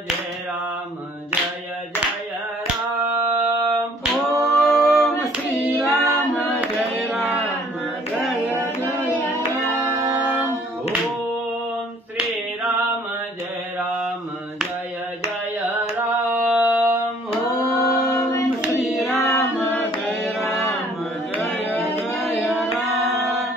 जय राम जय जय राम। ओम श्री राम जय राम जय जय राम। ओम श्री राम जय राम जय जय राम। ओम श्री राम जय राम जय जय राम।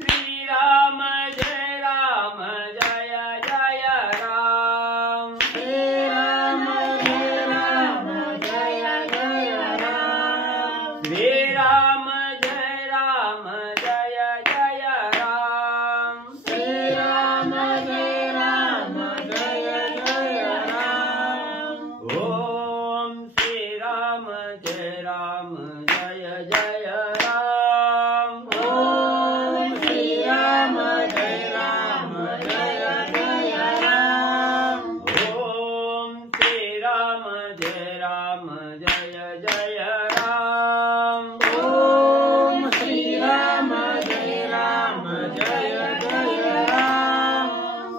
श्री राम जय राम जय जय राम। श्री राम जय राम जय जय राम। श्री राम जय राम जय जय राम। श्री राम जय राम जय जय राम। ओम श्री राम जय राम जय जय राम। ओम श्री राम जय राम जय जय राम। ओम श्री राम जय राम जय जय राम। ओम श्री राम जय राम जय जय राम।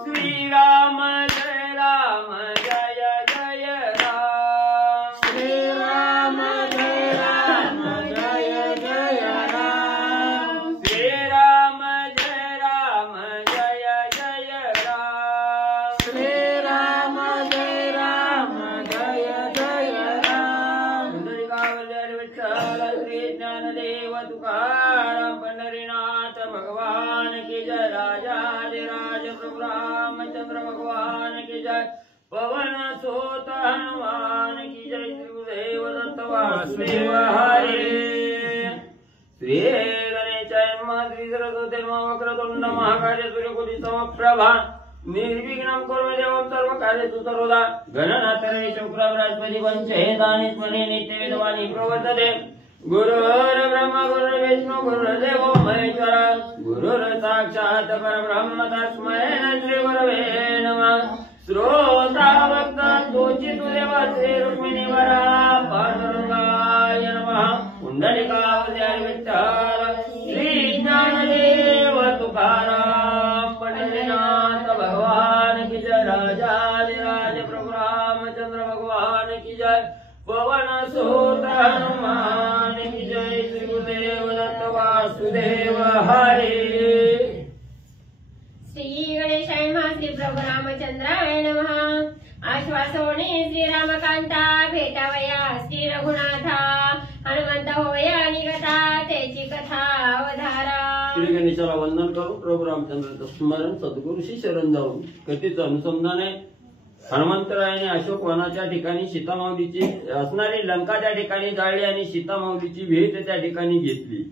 श्री राम जय राम जय जय राम। श्री राम जय राम जय जय राम। श्री राम जय राम जय जय राम। श्री राम जय राम जय जय राम। पुंडलिकावल्य विठ्ठल श्री ज्ञानदेव तुकाराम पंढरीनाथ भगवान की जय। राजाधिराज प्रभु रामचंद्र भगवान की जय। पवन सुत हनुमान की जय। श्री गुरुदेव दत्त वासुदेव हरे। श्री गणेशाय नमः। श्री सरस्वती नमः। वक्रतुंड महाकाय सूर्यकोटि समप्रभा निर्विघ्नं कुरु देवं सर्वकार्येषु सर्वदा। गणनाथरे शुक्रबृहस्पति पंचेतानि स्मरे नित्यवेदवाणी प्रवर्तते। गुरुर्ब्रह्मा गुरुर्विष्णु गुरुर्देवो महेश्वरा। गुरुर्साक्षात् परब्रह्म तस्मै श्री गुरवे नमः। श्रोता भक्ता तोचितु देवा श्री रुक्मिणी वरा पांडुरंगाय नमः। पुंडलिकावल्य विठ्ठल श्री ज्ञानदेव तुकाराम पंढरीनाथ भगवान की जय। राजाधिराज प्रभु रामचंद्र भगवान की जय। पवन सुत हनुमान की जय। श्री गुरुदेव दत्त वासुदेव हरे। श्री गणेशाय नमः। श्री प्रभु रामचंद्राय नमः। आश्वासोने श्री रामकांता भेटावया श्री रघुनाथा। हनुमंत होवया निगता त्याची कथा अवधारा। श्री गणेशाला वंदन करून प्रभू रामचंद्राचं स्मरण सद्गुरूशी शरण जाऊन कथेचं अनुसंधान आहे। हनुमंतरायाने अशोक वनाच्या ठिकाणी सीतामाऊलीची असणारी लंका त्या ठिकाणी जाळली आणि सीतामाऊलीची भेट त्या ठिकाणी घेतली।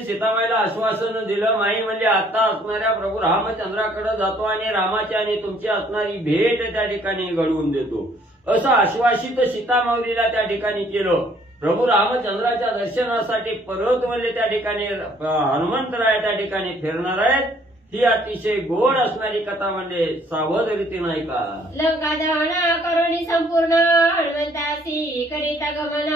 सीतामाईला आश्वासन दिलं। माई म्हणजे आता असणाऱ्या प्रभू रामचंद्राकडे जातो आणि रामाची आणि तुमची असणारी भेट त्या ठिकाणी घडवून देतो असं आश्वासित सीतामाऊलीला त्या ठिकाणी केलं। प्रभू रामचंद्राच्या दर्शनासाठी परत वळले त्या ठिकाणी हनुमंतराय त्या ठिकाणी फिरणार आहेत। ही अतिशय गोड असणारी कथा म्हणजे सावध रीतीने ऐका। लंका दहन करुणी संपूर्ण हनुमंतासी करिता गमन।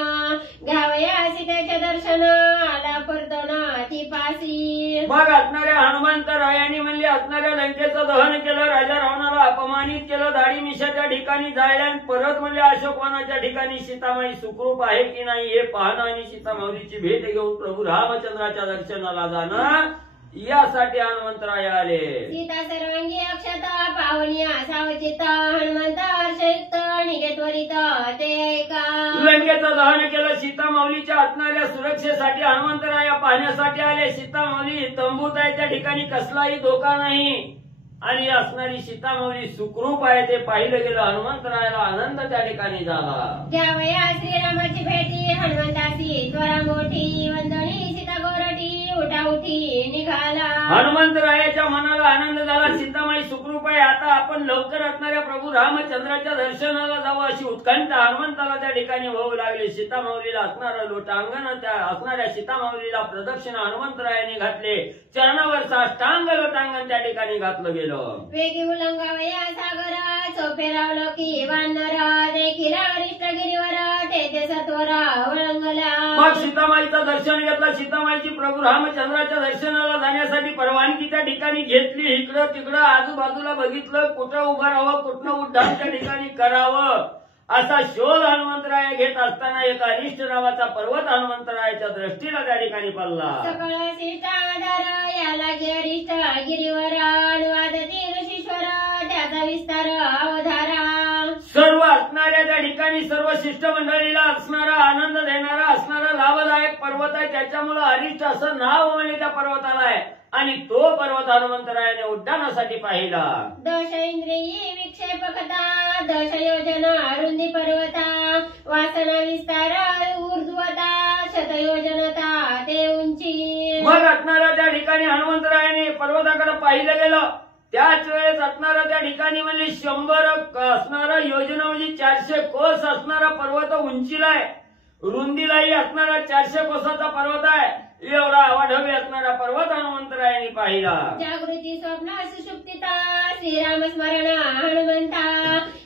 घ्यावया सीतेचे दर्शन आला परतन ती पासी। मग असणाऱ्या हनुमंतरायांनी म्हणजे असणाऱ्या लंकेचं दहन केलं। राजा रावणाला अपमानित केलं। दाढी मिशा त्या ठिकाणी जाळल्या आणि परत म्हणजे अशोकवनाच्या ठिकाणी सीतामाई सुखरूप आहे की नाही हे पाहणं आणि सीतामाऊलीची भेट घेऊन प्रभू रामचंद्राच्या दर्शनाला जाणं यासाठी हनुमंतराय आले। सीता सर्वांगी अक्षत पाहुणी सावचित हनुमंत हर्षयुक्त निघे त्वरित ते ऐका। लंकेचं दहन केलं। सीतामाऊलीच्या असणाऱ्या सुरक्षेसाठी हनुमंतराया पाहण्यासाठी आले। सीतामाऊली तंबूत आहे त्या ठिकाणी कसलाही धोका नाही आणि असणारी सीतामाऊली सुखरूप आहे ते पाहिलं गेलं। हनुमंतरायाला आनंद त्या ठिकाणी झाला। घ्यावया श्रीरामाची भेटी हनुमंतासी त्वरा मोठी वंदनी सीता गोरटी उठा उठी निघाला। हनुमंतरायाच्या मनाला आनंद झाला। सीतामाई सुखरूप आहे आता आपण लवकर असणाऱ्या प्रभू रामचंद्राच्या दर्शनाला जावं अशी उत्कंठा हनुमंताला त्या ठिकाणी होऊ लागली। सीतामाऊलीला असणारं लोटांगण त्या असणाऱ्या सीतामाऊलीला प्रदक्षिणा हनुमंतरायाने घातले। चरणावर साष्टांग लोटांगण त्या ठिकाणी घातलं गेलं। वेगी उलंगावया सागरा पेरावलं की वानर देखील अरिष्ट गिरीवर तेथे सत्वर वळंगला. मग सीतामाईचं दर्शन घेतलं. सीतामाईची प्रभू रामचंद्राच्या दर्शनाला जाण्यासाठी परवानगी त्या ठिकाणी घेतली. इकडं तिकडं आजूबाजूला बघितलं, कुठं उभं राहावं, कुठनं उड्डाण त्या ठिकाणी करावं असा शोध हनुमंतराय घेत असताना एक अरिष्ट नावाचा पर्वत हनुमंतरायाच्या दृष्टीला त्या ठिकाणी पडला. सकळ शिष्टाधार याला अरिष्ट गिरीवर अनुवाद ऋषीश्वर त्याचा विस्तार अवधारा. सर्व असणाऱ्या त्या ठिकाणी सर्व शिष्टमंडळीला असणारा आनंद देणारा असणारा लाभदायक पर्वत आहे. त्याच्यामुळे अरिष्ट असं नाव म्हणजे त्या पर्वताला आहे. आणि तो पर्वत हनुमंतरायाने उड्डाणासाठी पाहिला. दश इंद्रियी विक्षेप कथा दश योजना अरुंदी पर्वता वासना विस्तार ऊर्ध्वता शतयोजनता ते उंची. मग असणाऱ्या त्या ठिकाणी हनुमंतरायाने पर्वताकडे पाहिलं गेलं. त्याच वेळेस असणारा त्या ठिकाणी म्हणजे 100 असणारा योजना म्हणजे 400 कोस असणारा पर्वत उंचीला आहे. रुंदीलाही असणारा 400 कोसाचा पर्वत आहे. एवढा अवाढव्य असणारा पर्वत हनुमंतरायाने पाहिला. जागृती स्वप्न सुषुप्तिता श्रीराम स्मरण हनुमंता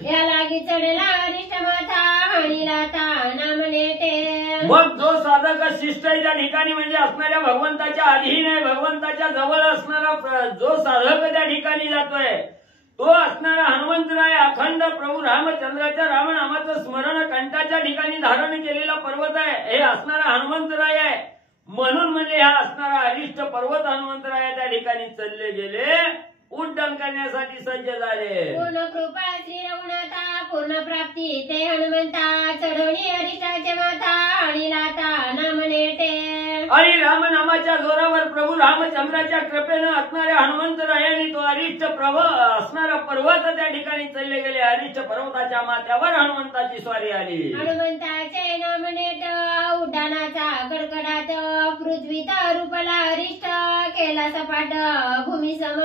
या लागी चढला अरिष्ट माथा हणिलाता नाम नेते. मग जो साधक शिष्ट आहे त्या ठिकाणी म्हणजे असणाऱ्या भगवंताच्या अधीन आहे, भगवंताच्या जवळ असणारा जो साधक त्या ठिकाणी जातोय तो असणारा हनुमंतराय अखंड प्रभू रामचंद्राच्या रामनामाचं स्मरण कंठाच्या ठिकाणी धारण केलेला पर्वत आहे. हे असणारा हनुमंतराय आहे. म्हणून म्हणजे हा असणारा अरिष्ट पर्वत हनुमंतराय त्या ठिकाणी चालले गेले, उड्डाण करण्यासाठी सज्ज झाले. पूर्ण कृपा श्री रघुनाथा पूर्ण प्राप्ती ते हनुमंता चढवणी अरिष्टाचे माथा आणि लाता नाम नेटे. आणि रामनामाच्या जोरावर प्रभू रामचंद्राच्या कृपेनं असणाऱ्या हनुमंतरायाने तो अरिष्ट असणारा पर्वत त्या ठिकाणी चालले गेले. अरिष्ट पर्वताच्या माथ्यावर हनुमंताची स्वारी आली. हनुमंताचे नाम नेट उड्डाणाचा कडकडाट पृथ्वीत रूपला अरिष्ट केला सपाट भूमी सम.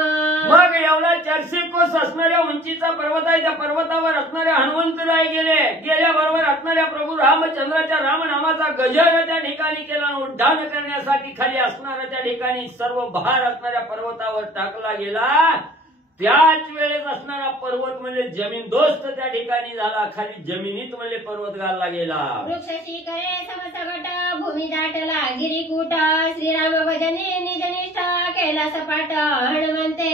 मग एवढा 400 कोस असणाऱ्या उंचीचा पर्वत आहे. त्या पर्वतावर असणाऱ्या हनुमंतराय गेल्याबरोबर असणाऱ्या प्रभू रामचंद्राच्या रामनामाचा गजर त्या ठिकाणी केला. उड्डाण करण्यासाठी खाली असणारा त्या ठिकाणी सर्व भार असणाऱ्या पर्वतावर टाकला गेला. त्याच वेळेस असणारा पर्वत म्हणजे जमीनदोस्त त्या ठिकाणी झाला. खाली जमिनीत म्हणजे पर्वत घालला गेला. वृक्ष शिखरे समसगट भूमी दाटला गिरीकूट श्रीराम भजने निजनिष्ठ केला सपाट हनुमंते.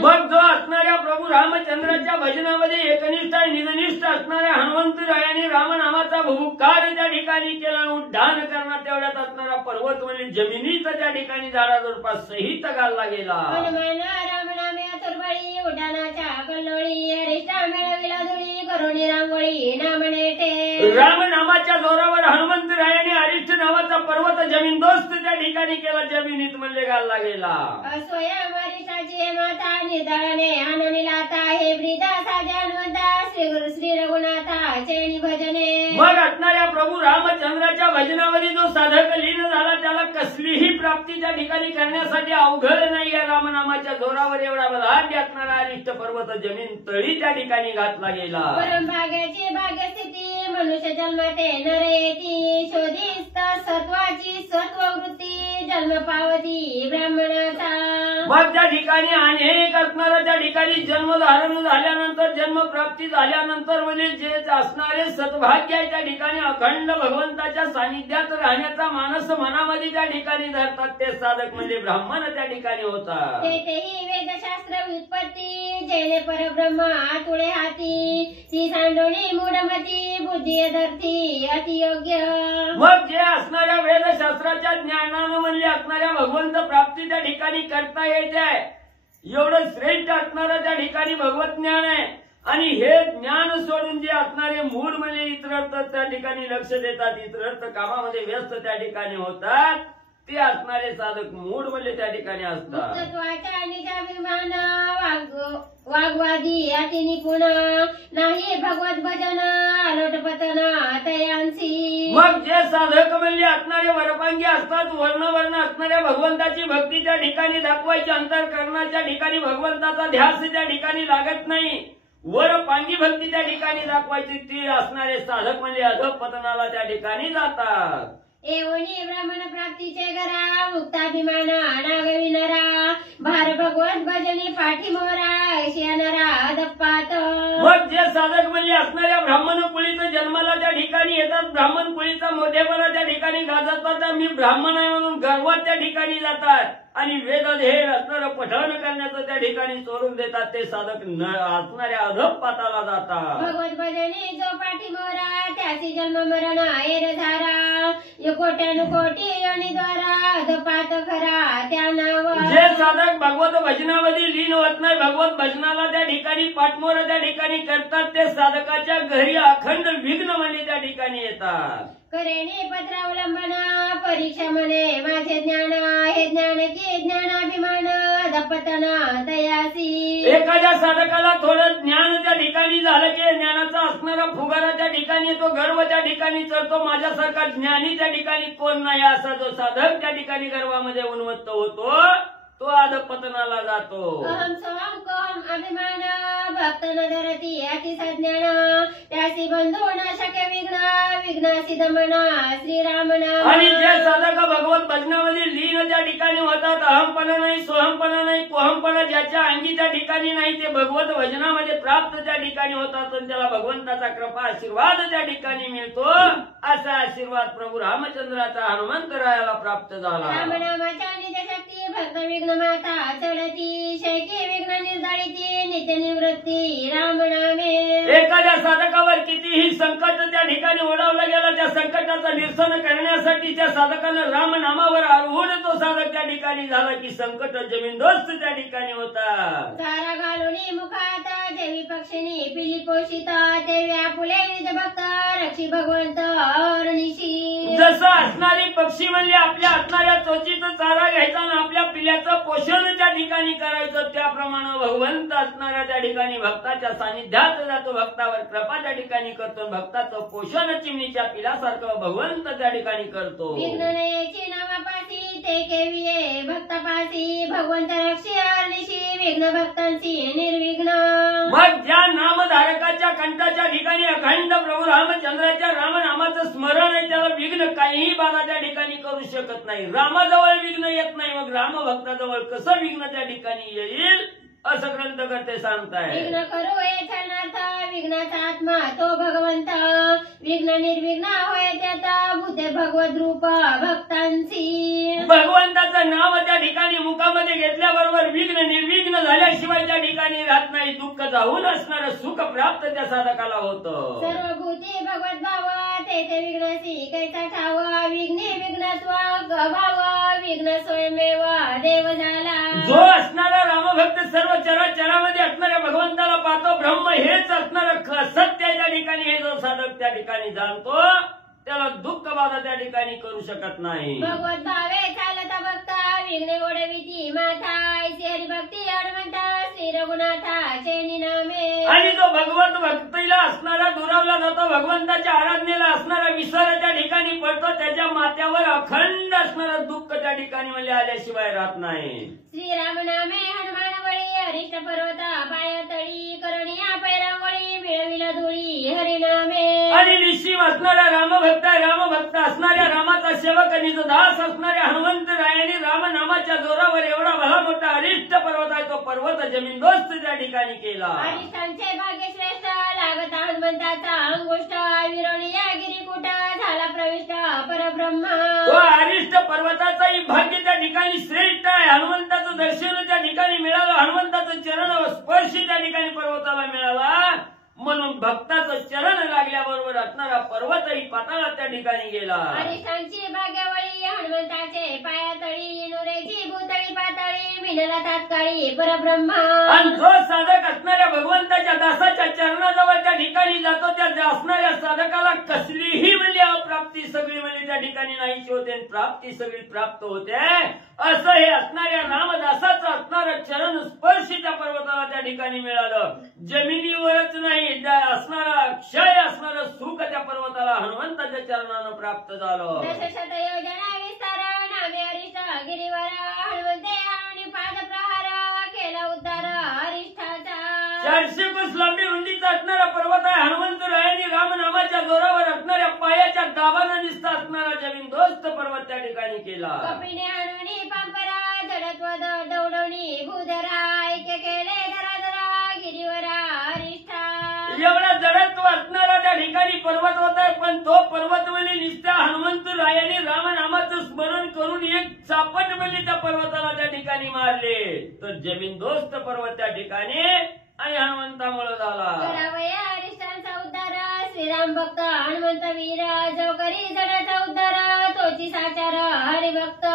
मग जो असणाऱ्या प्रभू रामचंद्राच्या भजनामध्ये एकनिष्ठ आणि निजनिष्ठ असणाऱ्या हनुमंतरायाने रामनामाचा भूकार त्या ठिकाणी केला. उड्डाण करण्यात तेवढ्यात असणारा पर्वत म्हणजे जमिनीत त्या ठिकाणी झाडाझुडपा सहित घालला गेला. हनुमान रामनामे तुर्बळी उड्डाणाच्या कल्लोळी अरिष्टा मिळविला धुळी करुणी रांगोळी नाम नेटे. रामनामाच्या जोरावर हनुमंतरायाने अरिष्ट नावाचा पर्वत जमीनदोस्त त्या ठिकाणी केला. जमिनीत म्हणजे घालला गेला. स्वयं अरिष्टाची माता निदळणे आनंदिलाता हे ब्रीदा साजा हनुमंता श्री रघुनाथा चैनी भजने. मग असणाऱ्या प्रभू रामचंद्राच्या भजनामध्ये जो साधक लीन झाला त्याला कसलीही प्राप्ती त्या ठिकाणी करण्यासाठी अवघड नाही. या रामनामाच्या जोरावर एवढा बलाढ्य असणारा अरिष्ट पर्वत जमीन तळी त्या ठिकाणी घातला गेला. परमभाग्याची भाग्यस्थिती मनुष्य जन्मते नर येती शोधिस्त सत्वाची सत्ववृत्ती जन्म पावती ब्राह्मणाचा. मग त्या ठिकाणी अनेक असणारा त्या ठिकाणी जन्मधारण झाल्यानंतर जन्मप्राप्ती झाल्यानंतर म्हणजे जे असणारे सद्भाग्य आहे त्या ठिकाणी अखंड भगवंताच्या सानिध्यात राहण्याचा मानस मनामध्ये त्या ठिकाणी धरतात ते साधक म्हणजे ब्राह्मण त्या ठिकाणी होतात. तेही वेदशास्त्र व्युत्पत्ती जैने परब्रह्म तुळे हाती ती सांडोणी मूढमती बुद्धी धरती अतियोग्य. मग जे असणाऱ्या वेदशास्त्राच्या ज्ञानानं म्हणजे असणाऱ्या भगवंत प्राप्ती त्या ठिकाणी करता येते एवढं श्रेष्ठ असणारं त्या ठिकाणी भगवत ज्ञान आहे. आणि हे ज्ञान सोडून जे असणारे मूळ म्हणजे इतरर्थ त्या ठिकाणी लक्ष देतात, इतरर्थ कामामध्ये व्यस्त त्या ठिकाणी होतात ते असणारे साधक मूळ म्हणजे त्या ठिकाणी असतात. तत्वाच्या निजाभिमान वाग्वादी अति निपुण नाही भगवत भजन आलोटपतन तयांसी. मग जे साधक म्हणजे असणारे वरपांगी असतात, वर्ण असणाऱ्या भगवंताची भक्ती त्या ठिकाणी दाखवायची, अंतःकरणाच्या ठिकाणी भगवंताचा ध्यास त्या ठिकाणी लागत नाही, वरपांगी भक्ती त्या ठिकाणी दाखवायची, ती असणारे साधक म्हणजे अधःपतनाला त्या ठिकाणी जातात. एवढी ब्राह्मण प्राप्तीचे घरा मुक्ताभिमान नागवी नरा भार भगवत भजनी पाठी मोरा ऐशिया नरा दप्पात. मग मग जे साधक म्हणजे असणाऱ्या ब्राह्मण कुळीचं जन्माला त्या ठिकाणी येतात, ब्राह्मण कुळीचा मोठेपणा त्या ठिकाणी गाजतात, मी ब्राह्मण आहे म्हणून गर्वात त्या ठिकाणी जातात आणि वेदध्येय असणारं पठण करण्याचं त्या ठिकाणी सोडून देतात, ते साधक असणाऱ्या अधपाताला जातात. भगवत भजनी जो पाठीमोरा त्याची जन्म मरण ऐर धारा, कोट्यानुकोटी आणि द्वारा अधपात खरा त्या नावा. जे साधक भगवत भजनामध्ये लीन होत नाही, भगवत भजनाला त्या ठिकाणी पाठमोरा त्या ठिकाणी करतात, ते साधकाच्या घरी अखंड विघ्न म्हणजे त्या ठिकाणी येतात. करेने पत्रावलंबन परीक्षा म्हणे माझे ज्ञान हे ज्ञान की ज्ञानाभिमान धपतन तयासी. एखाद्या साधकाला थोडं ज्ञान त्या ठिकाणी झालं की ज्ञानाचा असणारा फुगारा त्या ठिकाणी तो गर्व त्या ठिकाणी चढतो, माझ्यासारखा ज्ञानी त्या ठिकाणी कोण नाही असा जो साधक त्या ठिकाणी गर्वामध्ये उन्मत्त होतो तो अधपतनाला जातो. अहम सोहम कोम अभिमान भक्त न धरती अतिसज्ञान त्यासी बंधू न शक्य विघ्न विघ्नासी दमन श्रीराम नाम. आणि जे साधक भगवत भजनामध्ये लीन त्या ठिकाणी होतात, अहमपणा नाही, सोहमपणा नाही, कोहमपणा ज्याच्या अंगी त्या ठिकाणी नाही, ते भगवत भजनामध्ये प्राप्त त्या ठिकाणी होतात आणि त्याला भगवंताचा कृपा आशीर्वाद त्या ठिकाणी मिळतो. असा आशीर्वाद प्रभू रामचंद्राचा हनुमंतरायाला प्राप्त झाला. रामनामाच्या नित्यशक्ती भक्त विघ्न माता चढती शैकी विघ्न निर्धारिती नित्य निवृत्ती राम नामे. एखाद्या साधकावर कितीही संकट त्या ठिकाणी ओढावलं गेलं, त्या संकटाचं निरसन करण्यासाठी त्या साधकानं राम नामावर आरूढ तो साधक त्या ठिकाणी झाला की संकट जमीनदोस्त त्या ठिकाणी होता. चारा घालुनी मुखात देवी पक्षिणी पिली पोषिता ते व्यापुले निज भक्त रक्षी भगवंत अरनिशी. जसं असणारी पक्षी म्हणजे आपल्या असणाऱ्या चोचीचं चारा घ्यायचा आणि आपल्या पिल्याचं पोषण त्या ठिकाणी करायचं, त्याप्रमाणे भगवंत असणाऱ्या त्या ठिकाणी भक्ताच्या सानिध्यात जातो, भक्तावर कृपा त्या ठिकाणी करतो, भक्ताचं पोषण चिमणीच्या पिलासारखं भगवंत त्या ठिकाणी करतो. विघ्न नयेची नावापासी ते केविये भक्तापासी भगवंत रक्षी अरनिशी विघ्न भक्तांची निर्विघ्न. मग ज्या नामधारकाच्या कंठाच्या ठिकाणी अखंड प्रभू रामचंद्राच्या रामनामाचं स्मरण आहे, त्याला विघ्न काहीही बाधा त्या ठिकाणी करू शकत नाही. रामाजवळ विघ्न येत नाही, मग रामभक्ताजवळ कसं विघ्न त्या ठिकाणी येईल असं ग्रंथकर्ते सांगताय. विघ्न करू हे चरणार्थ विघ्नाचा आत्मा तो भगवंत विघ्न निर्विघ्न होय त्यात भूते भगवत रूप भक्तांची. भगवंताचं नाव त्या ठिकाणी मुखामध्ये घेतल्याबरोबर विघ्न निर्विघ्न झाल्याशिवाय त्या ठिकाणी राहत नाही, दुःख जाऊन असणारं सुख प्राप्त त्या साधकाला होतं. सर्वभूती भगवत भाव तेथे विघ्नसी कैसा ठाव विघ्ने विघ्नत्व गभाव विघ्न स्वयंमेव देव झाला. जो असणारा रामभक्त सर्व चराचरामध्ये असणाऱ्या भगवंताला पाहतो, ब्रह्म हेच असणारं सत्य त्या ठिकाणी हे जो साधक त्या ठिकाणी जाणतो त्याला दुःख बाधा त्या ठिकाणी करू शकत नाही. भगवत भावे चालता भक्ता विघ्ने ओढविती माथा ऐसी हरिभक्ती हनुमंता श्री रघुनाथा चैनी नामे. आणि जो भगवत भक्तीला असणारा दुरावला जातो, भगवंताच्या आराधनेला असणारा विसर त्या ठिकाणी पडतो, त्याच्या माथ्यावर अखंड असणारं दुःख त्या ठिकाणी म्हणजे आल्याशिवाय राहत नाही. श्रीराम नामे हनुमान बळी हरिष्ट पर्वता पाया तळी करुणिया पैरावळी मिळविला धुळी हरिनामे. आणि निश्चिम असणारा रामभक्त असणाऱ्या रामाचा सेवक आणि जो दास असणाऱ्या हनुमंत रायाने रामनामाच्या जोरावर एवढा भला मोठा अरिष्ट पर्वत आहे, तो पर्वत जमीनदोस्त त्या ठिकाणी केला. अरिष्टांचे भाग्य श्रेष्ठ लागत हनुमंताचा अंगुष्ठ विरोणिया गिरीकुट झाला प्रविष्ट परब्रह्म. तो अरिष्ट पर्वताचाही भाग्य त्या ठिकाणी श्रेष्ठ आहे. हनुमंताचं दर्शन त्या ठिकाणी मिळालं, हनुमंताचं चरण स्पर्श त्या ठिकाणी पर्वताला मिळाला, म्हणून भक्ताचं चरण लागल्याबरोबर असणारा पर्वतही पाताळात त्या ठिकाणी गेला. अरिष्टांची भाग्यावळी हनुमंताचे पायातळी नुरेची भूतळी पातळी मिळाला तात्काळी परब्रह्म. आणि जो साधक असणाऱ्या भगवंताच्या दासाच्या चरणाजवळ त्या ठिकाणी जातो, त्या असणाऱ्या साधकाला कसलीही म्हणजे अप्राप्ती सगळी म्हणजे त्या ठिकाणी नाहीची होते, प्राप्ती सगळी प्राप्त होते. असं हे असणाऱ्या रामदासाचं असणारं चरण स्पर्श त्या पर्वताला त्या ठिकाणी मिळालं. जमिनीवरच नाही, असणारा क्षय असणारं सुख त्या पर्वताला हनुमंताच्या चरणानं प्राप्त झालं. दशशत योजना विस्तार नामे अरिष्ट गिरीवर हनुमंते आणि पादप्रहार केला उद्धार अरिष्ठाचा. 400 कोस लांबी रुंदीचा असणारा पर्वत आहे. हनुमंतरायांनी रामनामाच्या जोरावर असणाऱ्या पायाच्या दाबानं निसता असणारा जमीनदोस्त पर्वत त्या ठिकाणी केला. कपिने आणूनी पांपरा जडत्व दौडवणी भूधरा ऐक्य केले धरा धरा गिरीवरा अरिष्ठा. एवढा जडत्व असणारा त्या ठिकाणी पर्वत होता, पण तो पर्वत म्हणजे निष्ठा हनुमंतरायाने रामनामाचं स्मरण करून एक चापट म्हणजे त्या पर्वताला त्या ठिकाणी मारले, तर जमीनदोस्त पर्वत त्या ठिकाणी आणि हनुमंतामुळे झाला. करावया अरिष्टांचा उद्धार श्रीराम भक्त हनुमंत वीर, जो करी जडाचा उद्धार तोची साचार हरिभक्त.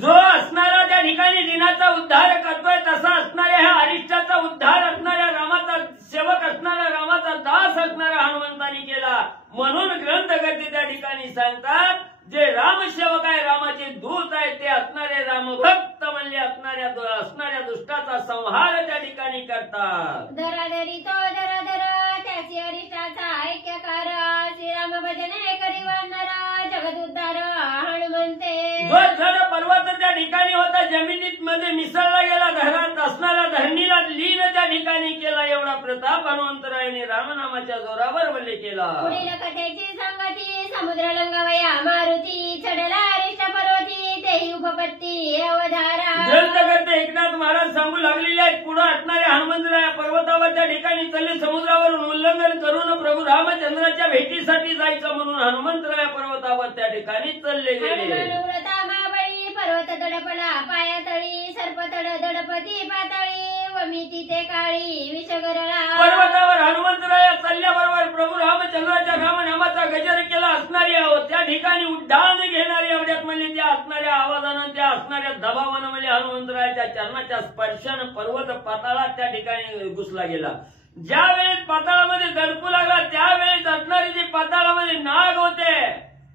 जो असणारा त्या ठिकाणी दिनाचा उद्धार करतोय तसा असणाऱ्या ह्या अरिष्टाचा उद्धार असणाऱ्या रामाचा सेवक असणारा रामाचा दास असणारा हनुमंतानी केला. म्हणून ग्रंथकर्ते त्या ठिकाणी सांगतात, जे रामसेवक आहे रामाचे दूत आहे ते असणारे रामभक्त म्हणजे असणाऱ्या दुष्टाचा संहार त्या ठिकाणी करतात. धराधरी तो धराधर त्याची अरिष्टाचा ऐक्यकार, श्रीराम भजने करी वानर जगद उद्धार हनुमंते. जो जड पर्वत त्या ठिकाणी होता जमिनीत मध्ये मिसळला गेला, घरात असणाऱ्या धरणीला लीन त्या ठिकाणी केला, एवढा प्रताप हनुमंतरायाने रामनामाच्या जोरावर वल्ले केला. पुढील कथेची संगती समुद्र लंगावया मारुती, चढला अरिष्ट पर्वती तेही उपपत्ती अवधारा. ग्रंथकर्ते एकनाथ महाराज सांगू लागलेले आहेत, पुढे असणाऱ्या हनुमंतराया पर्वतावर त्या ठिकाणी चालले, समुद्रावरून उल्लंघन करून प्रभू रामचंद्राच्या भेटीसाठी जायचं म्हणून हनुमंतराया पर्वतावर त्या ठिकाणी चालले गेले. हनुमंता मावळी पर्वत दडपला पायातळी, सर्प तड दडपती पातळी वमी तिथे काळी विषगरला. पर्वतावर हनुमंतराया चालल्याबरोबर प्रभू रामचंद्राच्या रामनामाचा गजर केला असणारी त्या ठिकाणी उड्डाण घेणारी एवढ्यात म्हणजे त्या असणाऱ्या आवाजानं त्या असणाऱ्या दबावानं म्हणजे हनुमंतरायाच्या चरणाच्या स्पर्शानं पर्वत पाताळात त्या ठिकाणी घुसला गेला. ज्या वेळेस पाताळामध्ये दडपू लागला त्यावेळेस असणारे जे पाताळामध्ये नाग होते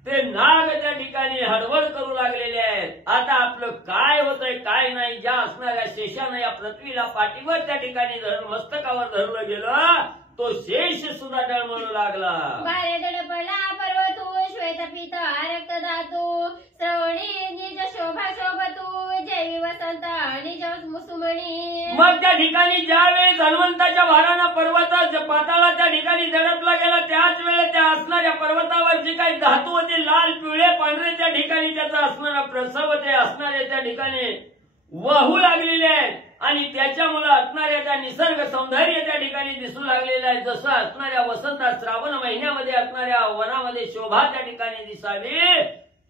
ते नाग त्या ठिकाणी हडबड करू लागलेले आहेत. आता आपलं काय होतंय काय नाही, ज्या असणाऱ्या शेषानं या पृथ्वीला पाठीवर त्या ठिकाणी मस्तकावर धरलं गेलं तो शेष सुद्धा डळमळू लागला. बाहेर दडपला पर्वतू श्वेतपीत रक्त धातू, श्रवणी निज शोभा शोभतू जैवी वसंत निज मुसुमणी. मग त्या ठिकाणी ज्या वेळेस हनुमंताच्या भारानं पर्वता पाताळा त्या ठिकाणी दडपला गेला त्याच वेळेस त्या असणाऱ्या पर्वतावर जे काही धातू होते लाल पिवळे पांढरे त्या ठिकाणी त्याचा असणारा प्रसव ते असणारे त्या ठिकाणी वाहू लागलेले आहेत आणि त्याच्यामुळे असणाऱ्या त्या निसर्ग सौंदर्य त्या ठिकाणी दिसू लागलेलं आहे. जसं असणाऱ्या वसंतात श्रावण महिन्यामध्ये असणाऱ्या वनामध्ये शोभा त्या ठिकाणी दिसावी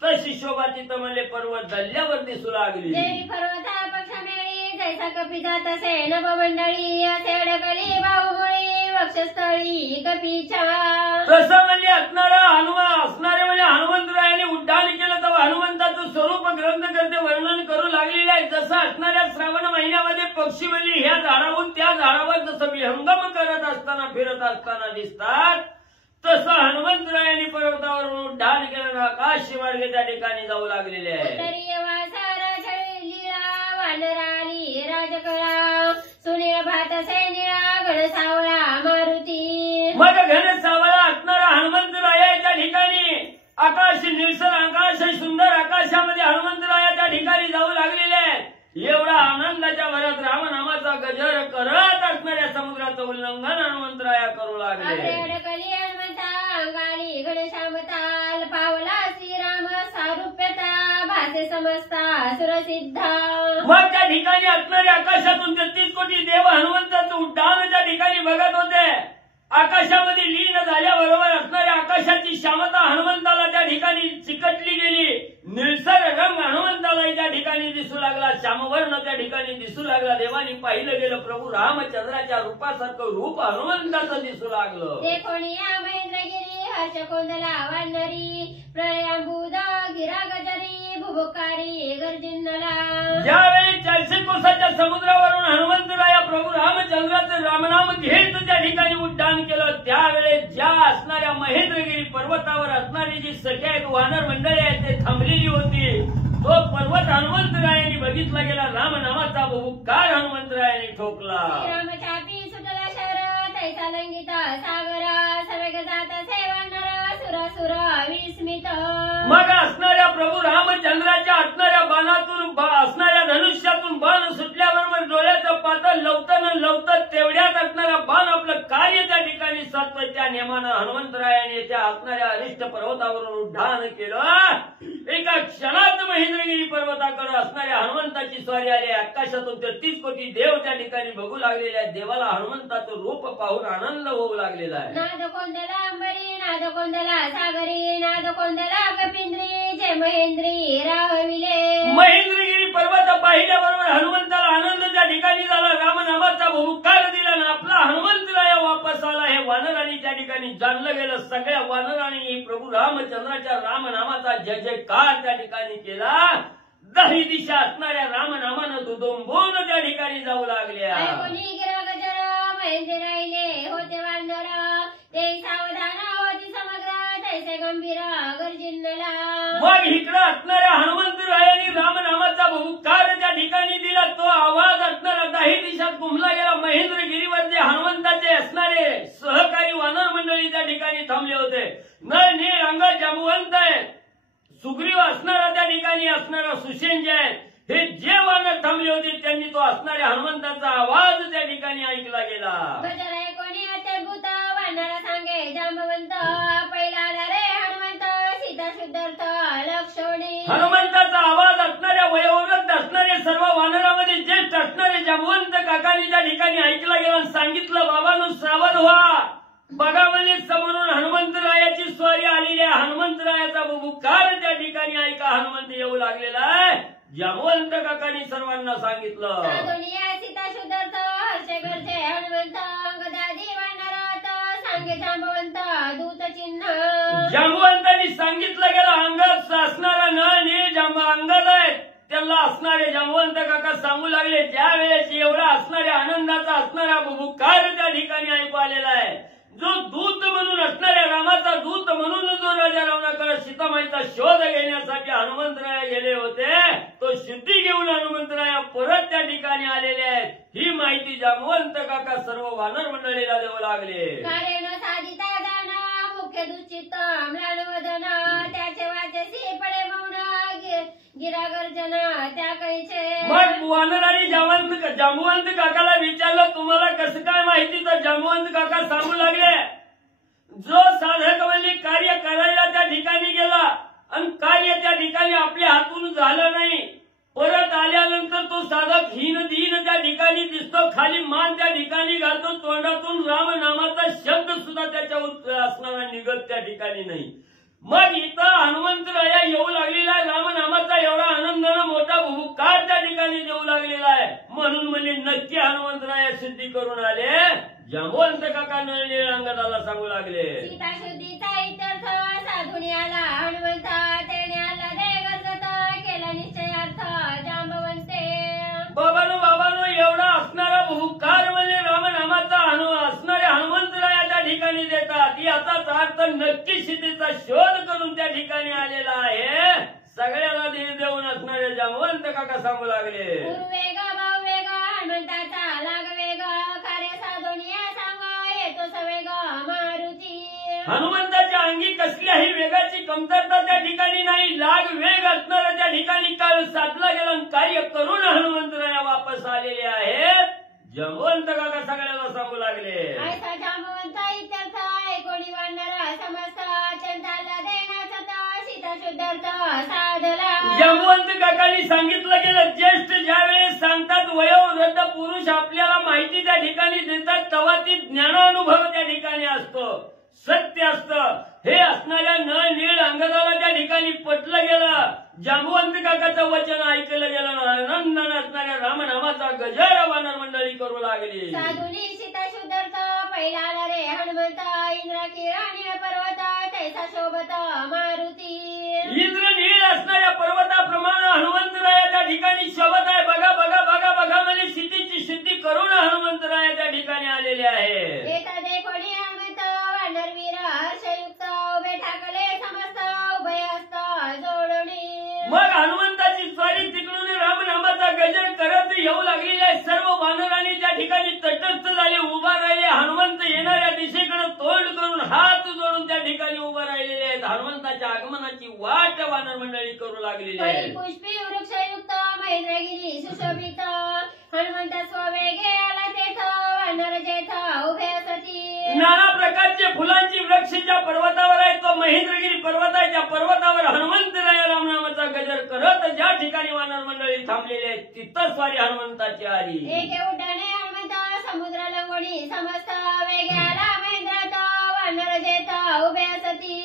तशी शोभा तिथं म्हणजे पर्वत दल्ल्यावर दिसू लागली. देवी पर्वता पक्षमेळी जैसा कपिता तसे नभमंडळी, असे अडकली बाहुमुळी वक्षस्थळी कपीच्या. तसं म्हणजे असणारे म्हणजे हनुमंतरायाने उड्डाण केलं तेव्हा हनुमंताचं स्वरूप ग्रंथकर्ते वर्णन करू लागलेले आहे. जसं असणाऱ्या श्रावण महिन्यामध्ये पक्षी म्हणजे ह्या झाडावरून त्या झाडावर जसं विहंगम करत असताना फिरत असताना दिसतात तसं हनुमंतरायाने पर्वतावरून उड्डाण केलं आकाश मार्गे त्या ठिकाणी जाऊ लागलेले आहे. वानराली राजकळा, सुनील भात निळा घन सावळा मारुती. मग घन सावळा असणारा हनुमंतराया त्या ठिकाणी आकाश निळसर आकाश सुंदर आकाशामध्ये हनुमंतराया त्या ठिकाणी जाऊ लागलेले आहेत. एवढा आनंदाच्या भरात रामनामाचा गजर करत असणाऱ्या समुद्राचं उल्लंघन हनुमंतराया करू लागले. अडकली हनुमंता अंगाली घनश्यामता, पावला श्रीराम सारूप्यता भासे समजता सुरसिद्धा. मग त्या ठिकाणी असणारे आकाशातून 33 कोटी देव हनुमंताचं उड्डाण त्या ठिकाणी बघत होते. आकाशामध्ये लीन झाल्याबरोबर असणाऱ्या आकाशाची श्यामता हनुमंताला त्या ठिकाणी चिकटली गेली. निळसर रंग हनुमंताला त्या ठिकाणी दिसू लागला, श्यामवर्ण त्या ठिकाणी दिसू लागला. देवानी पाहिलं गेलं प्रभू रामचंद्राच्या रूपासारखं रूप हनुमंताचं दिसू लागलं. ते कोणिया महेंद्रगिरी हर्ष कोंदला वानरी, प्रलयांबुद गिरा गजरी भुभुकारी गर्जिन्नला. ज्यावेळी 400 कोसाच्या समुद्रावरून हनुमंतराया प्रभू रामचंद्राचं रामनाम घेत त्या ठिकाणी उड्डाण केलं त्यावेळेस ज्या असणाऱ्या महेंद्रगिरी पर्वतावर असणारी जी सख्या आहेत वानर मंडळी आहेत ते थांबलेली होती. तो पर्वत हनुमंतरायाने बघितला गेला. रामनामाचा बहुकार हनुमंतरायाने ठोकला. रामछापी सुटला शहर तैसा लंगिता सागर, सवेग जात सेवानर सुरासुर विस्मित. मग असणाऱ्या प्रभू रामचंद्राच्या असणाऱ्या बाणातून असणाऱ्या धनुष्यातून बाण सुटल्याबरोबर डोळ्याचं पातळ लवतं तेवढ्यात असणारा बाण आपलं कार्य त्या ठिकाणी बोधिसत्वाच्या नियमानं हनुमंतरायाने त्या असणाऱ्या अरिष्ट पर्वतावरून उड्डाण केलं। एका क्षणात महेंद्रगिरी पर्वताकडे असणाऱ्या हनुमंताची स्वारी आली। आकाशातून 33 कोटी देव त्या ठिकाणी बघू लागलेले आहेत। देवाला हनुमंताचं रूप पाहून आनंद होऊ लागलेला आहे। नाद कोंदला अंबरी, नाद कोंदला सागरी, नाद कोंदला कपिंद्री, जय महेंद्री राहविले। महेंद्रगिरी पर्वत पाहिल्याबरोबर हनुमंताला आनंद त्या ठिकाणी झाला। रामनामाचा भूकार दिला आणि आपला हनुमंतराया वापस आला हे वानरांनी त्या ठिकाणी जाणलं गेलं। सगळ्या वानरांनी प्रभू रामचंद्राच्या रामनामाचा जय जयकार त्या ठिकाणी केला। 10 दिशा असणाऱ्या रामनामानं दुदुंबून त्या ठिकाणी जाऊ लागल्या। कोणी गिरा गजर महेंद्र राहिले होते वानर, ते सावधान होती समग्र तैसे गंभीर गर्जिनला। मग इकडं असणाऱ्या हनुमंतरायांनी रामनामाचा भूकार त्या ठिकाणी दिला। तो आवाज असणारा 10 दिशात घुमला गेला। महेंद्रगिरीवर जे हनुमंताचे असणारे सहकारी वानर मंडळी त्या ठिकाणी थांबले होते। नळ नीळ अंग जांबुवंत आहे, सुग्रीव असणारा त्या ठिकाणी असणारा सुसेन जे आहे, हे जे वानर थांबले होते त्यांनी तो असणाऱ्या हनुमंताचा आवाज त्या ठिकाणी ऐकला गेला। गजर कोणी अत्यद्भुत वानर सांगे जांबवंत, पहिला रे हनुमंत सीता शुद्धर्थ लक्षणी। हनुमंताचा आवाज असणाऱ्या वयोवृद्ध असणारे सर्व वानरामध्ये ज्येष्ठ असणारे जांबवंत काकांनी त्या ठिकाणी ऐकला गेला आणि सांगितलं, बाबांनो सावध व्हा, बघा म्हणजे समोरून हनुमंतरायाची स्वारी आलेली आहे। हनुमंतरायाचा बुबुकार त्या ठिकाणी ऐका, हनुमंत येऊ लागलेला आहे। जांबवंत काकांनी सर्वांना सांगितलं। साधुनिया सीता शुद्धर्थ हर्षे गरजे हनुमंत, गदादी वानरात सांगे जांबवंत दूत चिन्ह। जांबवंतांनी सांगितलं गेलं, अंगात असणारा नळ नीळ अंगात आहे त्याला असणारे जांबवंत काका सांगू लागले, ज्या वेळेस एवढा असणाऱ्या आनंदाचा असणारा बुबुकार त्या ठिकाणी ऐकू आलेला आहे, जो दूत म्हणून असणाऱ्या रामाचा दूत म्हणून जो राजा रावणाकडे सीतामाईचा शोध घेण्यासाठी हनुमंतराया गेले होते, तो सिद्धी घेऊन हनुमंतराया परत त्या ठिकाणी आलेले आहेत। ही माहिती जांबवंत काका सर्व वानर मंडळीला देऊ लागले। कारण साधिता दान मुख्य दुचित म्लानवदन, त्याचे वाचसी पडे मौन गिरागर्जन त्या कैचे। मग वानरांनी जांबवंत काकाला विचारलं, तुम्हाला कसं काय माहिती? तर जांबवंत काका सांगू लागले, जो साधक म्हणजे कार्य करायला त्या ठिकाणी गेला आणि कार्य त्या ठिकाणी आपल्या हातून झालं नाही, परत आल्यानंतर तो साधक हीन दीन त्या ठिकाणी दिसतो, खाली मान त्या ठिकाणी घालतो, तोंडातून रामनामाचा शब्द सुद्धा त्याच्या असणारा निघत त्या ठिकाणी नाही। मग इथं हनुमंतराया येऊ लागलेला आहे, रामनामाचा एवढा आनंदानं मोठा भूकार त्या ठिकाणी देऊ लागलेला आहे, म्हणून म्हणजे नक्की हनुमंतराया सिद्धी करून आले। जांबवंत काका नळनीळ अंगदाला सांगू लागले, सीता शुद्धीचा इत्यर्थ साधुनियाला हनुमंत, तेने आला दे गरगत केला निश्चयार्थ जांबवंते। बाबानो एवढा असणारा भूकार म्हणजे रामनामाचा असणाऱ्या हनुमंतराया त्या ठिकाणी देतात। याचाच अर्थ नक्की सिद्धीचा शोध करून त्या ठिकाणी आलेला आहे। सगळ्याला धीर देऊन असणारे जांबवंत काका सांगू लागले, पूर्वेग भाववेग हनुमंताचा लागवेग, कार्य साधुनिया सांग येतो सवेग मारुती। हनुमंताच्या अंगी कसल्याही वेगाची कमतरता त्या ठिकाणी नाही, लाग वेग असणारा त्या ठिकाणी काळ साधला गेला आणि कार्य करून हनुमंतराया वापस आलेले आहेत। जांबवंत काका सगळ्याला सांगू लागले, ऐसा जांबवंत इत्यर्थ कोणी वानर समस्त, चंदाला देण्याचा सीता शुद्धर्थ साधला। जांबवंत काकांनी सांगितलं गेलं, ज्येष्ठ ज्यावेळेस सांगतात, वयोवृद्ध पुरुष आपल्याला माहिती त्या ठिकाणी देतात, तेव्हा ती ज्ञानानुभव त्या ठिकाणी असतो, सत्य असतं। हे असणाऱ्या नळ नीळ अंगदाला त्या ठिकाणी पटलं गेलं। जांबवंत काकाचं वचन ऐकलं गेलं, आनंदानं असणाऱ्या रामनामाचा गजर वानर मंडळी करू लागली। साधुनी सीता शुद्धर्थ पहिला रे हनुमंत, इंद्र किराणी पर्वत तैसा शोभत मारुती। इंद्र नीळ असणाऱ्या पर्वताप्रमाणे हनुमंतराया त्या ठिकाणी शोभत आहे। बघा बघा बघा बघा म्हणजे सिद्धीची सिद्धी करून हनुमंतराया त्या ठिकाणी आलेले आहे। येता दे कोणी हनुमंत वानरवीर हर्षयुक्त, उभे ठाकले समस्त उभय हस्त जोडणी। मग हनुमंताची स्वारी तिकडून रामनामाचा गजर करत येऊ लागलेली आहे। सर्व वानरांनी त्या ठिकाणी तटस्थ झाले, उभा राहिले। हनुमंत येणाऱ्या दिशेकडे तोंड करून हात जोडून त्या ठिकाणी उभा राहिलेले आहेत। हनुमंताच्या आगमनाची वाट वानर मंडळी करू लागलेली आहे। पुष्पी वृक्षयुक्त महेंद्रगिरी सुशोभित, हनुमंत स्ववेगे आला तेथ वानर जेथ उभे असती। नाना प्रकारचे फुलांची वृक्ष ज्या पर्वतावर आहे तो महेंद्रगिरी पर्वत आहे. त्या पर्वतावर हनुमंतराय रामनामाचा गजर करत ज्या ठिकाणी वानर मंडळी थांबलेली आहे तिथं स्वारी हनुमंताची आली. एके उड्डाणे हनुमंत समुद्र लंगोणी समस्त वेग्याला महेंद्रात वानर जेता उभे असती.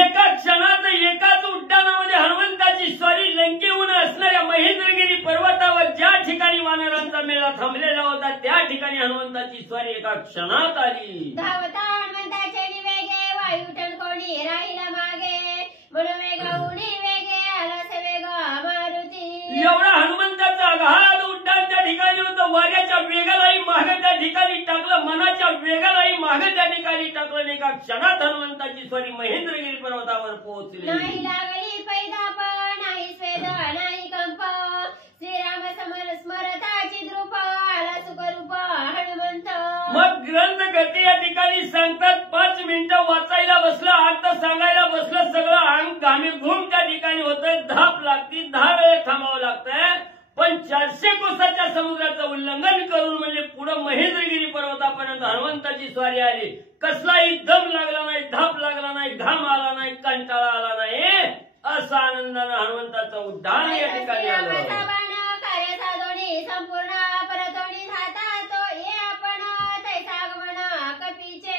एका क्षणात एकाच उड्डाणामध्ये हनुमंताची स्वारी लंकेहून असणाऱ्या महेंद्रगिरी पर्वतावर ज्या ठिकाणी वानरांचा मेळा थांबलेला होता त्या ठिकाणी हनुमंताची स्वारी एका क्षणात आली. धावता हनुमंताचे वेगे वायू टणकोणी राहिला मागे म्हणून वेगा उडी वेगे आलास वेगा मारुती. एवढा हनुमंताचं अगाध उड्डाण त्या ठिकाणी होतं. वाऱ्याच्या वेगालाही मागे त्या ठिकाणी टाकलं, मनाच्या वेगालाही मागे त्या ठिकाणी टाकलं. एका क्षणात हनुमंताची स्वारी महेंद्रगिरी पर्वतावर पोहोचली. नाही लागली पैदाप नाही स्वेद नाही कंप श्रीराम समर स्मरताची द्रुप आला सुखरूप हनुमंत. मग ग्रंथ गती या ठिकाणी सांगतात 5 मिनिटं वाचायला बसलं, अर्थ सांगायला बसलं, सगळं अंग घामी घूम त्या ठिकाणी होतंय. धाप लागती, 10 वेळ थांबावं लागतंय. पण 400 कोसाच्या समुद्राचं उल्लंघन करून म्हणजे पुढं महेंद्रगिरी पर्वतापर्यंत हनुमंताची स्वारी आली. कसलाही दम लागला नाही, धाप लागला नाही, घाम आला नाही, कंटाळा आला नाही. असा आनंदानं हनुमंताचं उड्डाण या ठिकाणी आलं. कार्य साधोणी संपूर्ण परतोणी झाता तो ये आपण तैसा आगमन कपीचे.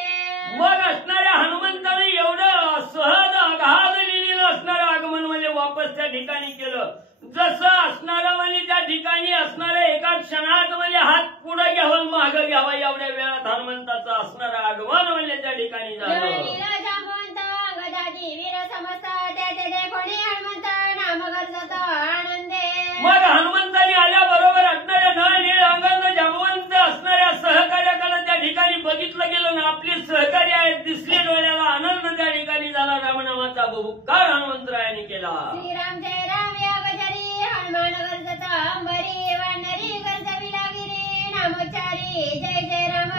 मग असणाऱ्या हनुमंताने एवढं सहज अगाध लिहिलेलं असणारं आगमन म्हणजे वापस त्या ठिकाणी केलं. जसं असणारं म्हणजे त्या ठिकाणी असणाऱ्या एका क्षणात म्हणजे हात पुढे घ्यावा मागं घ्यावा एवढ्या वेळात हनुमंताचं असणारं आगमन म्हणजे त्या ठिकाणी झालं. जामवंत अंगदाजी वीर समस्त त्याचे देखोणी हनुमंत नाम गरजत आनंदे. मग हनुमंताने आल्याबरोबर असणाऱ्या नळ नीळ अंगानं जामवंत असणाऱ्या सहकार्याकडे त्या ठिकाणी बघितलं गेलं ना आपले सहकारी आहेत दिसले डोळ्याला आनंद त्या ठिकाणी झाला. रामनामाचा बहुकार हनुमंतरायाने केला. श्रीराम जय राम या गजरी हनुमान गरजत अंबरी वानरी गरजवी लागिरी नामोच्चारी जय जय राम.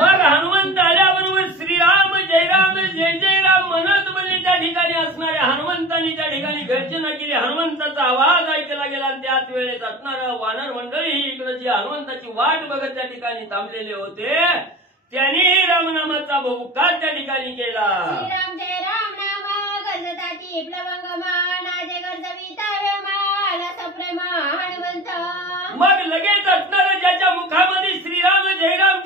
मग हनुमंत आल्याबरोबर श्रीराम जय राम म्हणत म्हणजे त्या ठिकाणी असणाऱ्या हनुमंतांनी त्या ठिकाणी गर्जना केली. हनुमंताचा आवाज ऐकला गेला आणि त्याच वेळेस असणारं वानर मंडळी इकडे जी हनुमंताची वाट बघत त्या ठिकाणी थांबलेले होते त्यांनी रामनामाचा बहुकार त्या ठिकाणी केला. श्रीराम जय राम नाम गरजताची प्लवंगमा नाजे गरजविता आला सप्रेमा हनुमंत. मग लगेच असणारं ज्याच्या मुखामध्ये श्रीराम जय राम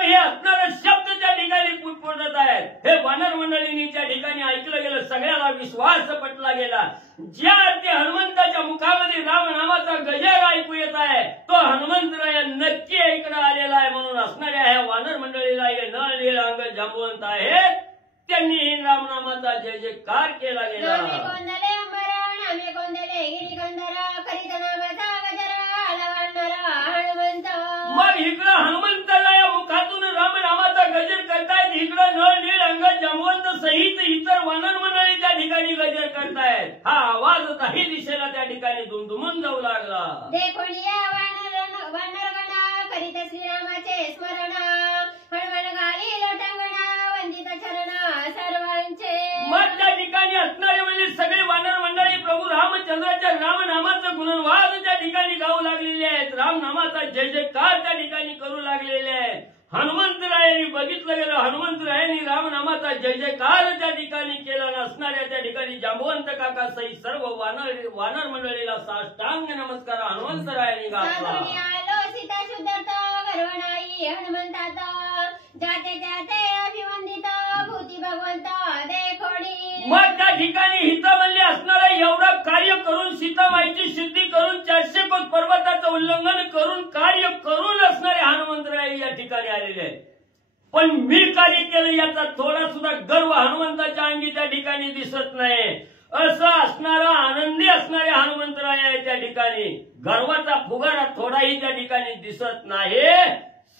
हे असणारं शब्द त्या ठिकाणी पुटपुटत आहेत हे वानर मंडळींनी त्या ठिकाणी ऐकलं गेलं. सगळ्याला विश्वास पटला गेला. ज्या अर्थी हनुमंताच्या मुखामध्ये रामनामाचा गजर ऐकू येत आहे तो हनुमंतराय नक्की इकडे आलेला आहे. म्हणून असणाऱ्या ह्या वानर मंडळीला हे नळ नीळ अंग जांबवंत आहेत त्यांनी रामनामाचा जय जयकार केला गेला. नामे गोंदले अंबरा नामे गोंदले गिरिगंधरा करीत नामाचा गजर आला वानर हनुमंत. मग इकडं हनुमंताला या मुखातून रामनामाचा गजर करतायत, इकडं नळ नीळ अंग जांबवंत सहित इतर वानर मंडळी त्या ठिकाणी गजर करतायत. हा आवाज काही दिशेला त्या ठिकाणी दुमदुमून जाऊ लागला. देखोनी या वानरगणा करीत श्रीरामाचे स्मरण हनुमान घाली लोटांगणा वंदित चरण सर्वांचे. मग त्या ठिकाणी असणारे म्हणजे सगळे वानर मंडळी प्रभू रामचंद्राच्या रामनामाचं गुणवाद त्या ठिकाणी गाऊ लागलेले आहेत. रामनामाचा जय जयकार त्या ठिकाणी करू लागलेले आहेत. हनुमंतरायांनी बघितलं गेलं हनुमंतरायांनी रामनामाचा जय जयकार त्या ठिकाणी केला. नसणाऱ्या त्या ठिकाणी जांबवंत काका सहित सर्व वानर मंडळीला साष्टांग नमस्कार हनुमंतरायांनी घातला. आलो सीता शुद्धर्थ गर्वणाई हनुमंतात जाते त्याते अभिवंदित भूती भगवंत देखोडी. मग त्या ठिकाणी हितावल्ली असणारं एवढं कार्य करून सीतामाईची शुद्धी करून 400 कोस पर्वताचं उल्लंघन करून कार्य करून असणारे हनुमंतराय या ठिकाणी आलेले आहेत. पण मी कार्य केलं याचा थोडा सुद्धा गर्व हनुमंताच्या अंगी त्या ठिकाणी दिसत नाही. असं असणारा आनंदी असणारे हनुमंतराय त्या ठिकाणी गर्वाचा फुगारा थोडाही त्या ठिकाणी दिसत नाही.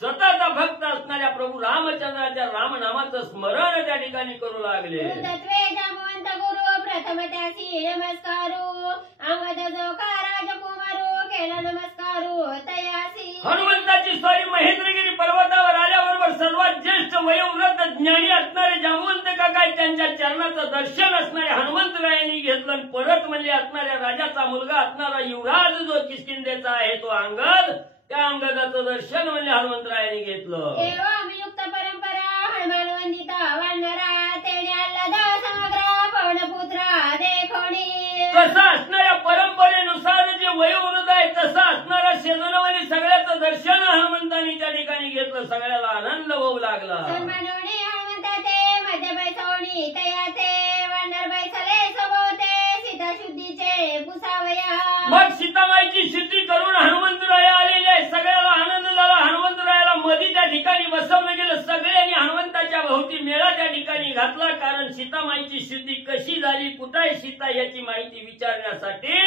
सतत भक्त असणाऱ्या प्रभू रामचंद्राच्या रामनामाचं स्मरण त्या ठिकाणी करू लागले. तत्वे जामवंत गुरु प्रथम त्यासी नमस्कारू अंगद जोका राजकुमारू केला नमस्कारू तयासी. हनुमंताची स्वारी महेंद्रगिरी पर्वतावर आल्याबरोबर सर्वात ज्येष्ठ वयोवृद्ध ज्ञानी असणारे जामवंत काका त्यांच्या चरणाचं दर्शन असणारे हनुमंतरायांनी घेतलं. परत म्हणजे असणाऱ्या राजाचा मुलगा असणारा युवराज जो किष्किंधेचा आहे तो अंगद त्या अंगदाचं दर्शन म्हणजे हनुमंतरायांनी घेतलं. एवं अभियुक्त परंपरा हनुमान वंदित वानरा तेने आल्हाद सागरा पवनपुत्रा देखोनी. कसं असणाऱ्या परंपरेनुसार जे वयोवृद्ध आहे तसं असणाऱ्या शेजारवाणी सगळ्याचं दर्शन हनुमंतांनी त्या ठिकाणी घेतलं. सगळ्याला आनंद होऊ लागला. सन्मानवणी हनुमंताचे मध्य बैसवणी तयाचे वानर बैसले सोबते सीता शुद्धीचे पुसावया. मग सीतामाईची शुद्धी करून हनुमंतराय आलेले आहे. सगळ्याला आनंद झाला. हनुमंतरायाला मध्ये त्या ठिकाणी बसवलं गेलं. सगळ्यांनी हनुमंताच्या भोवती मेळा त्या ठिकाणी घातला. कारण सीतामाईची शुद्धी कशी झाली, कुठे आहे सीता याची माहिती विचारण्यासाठी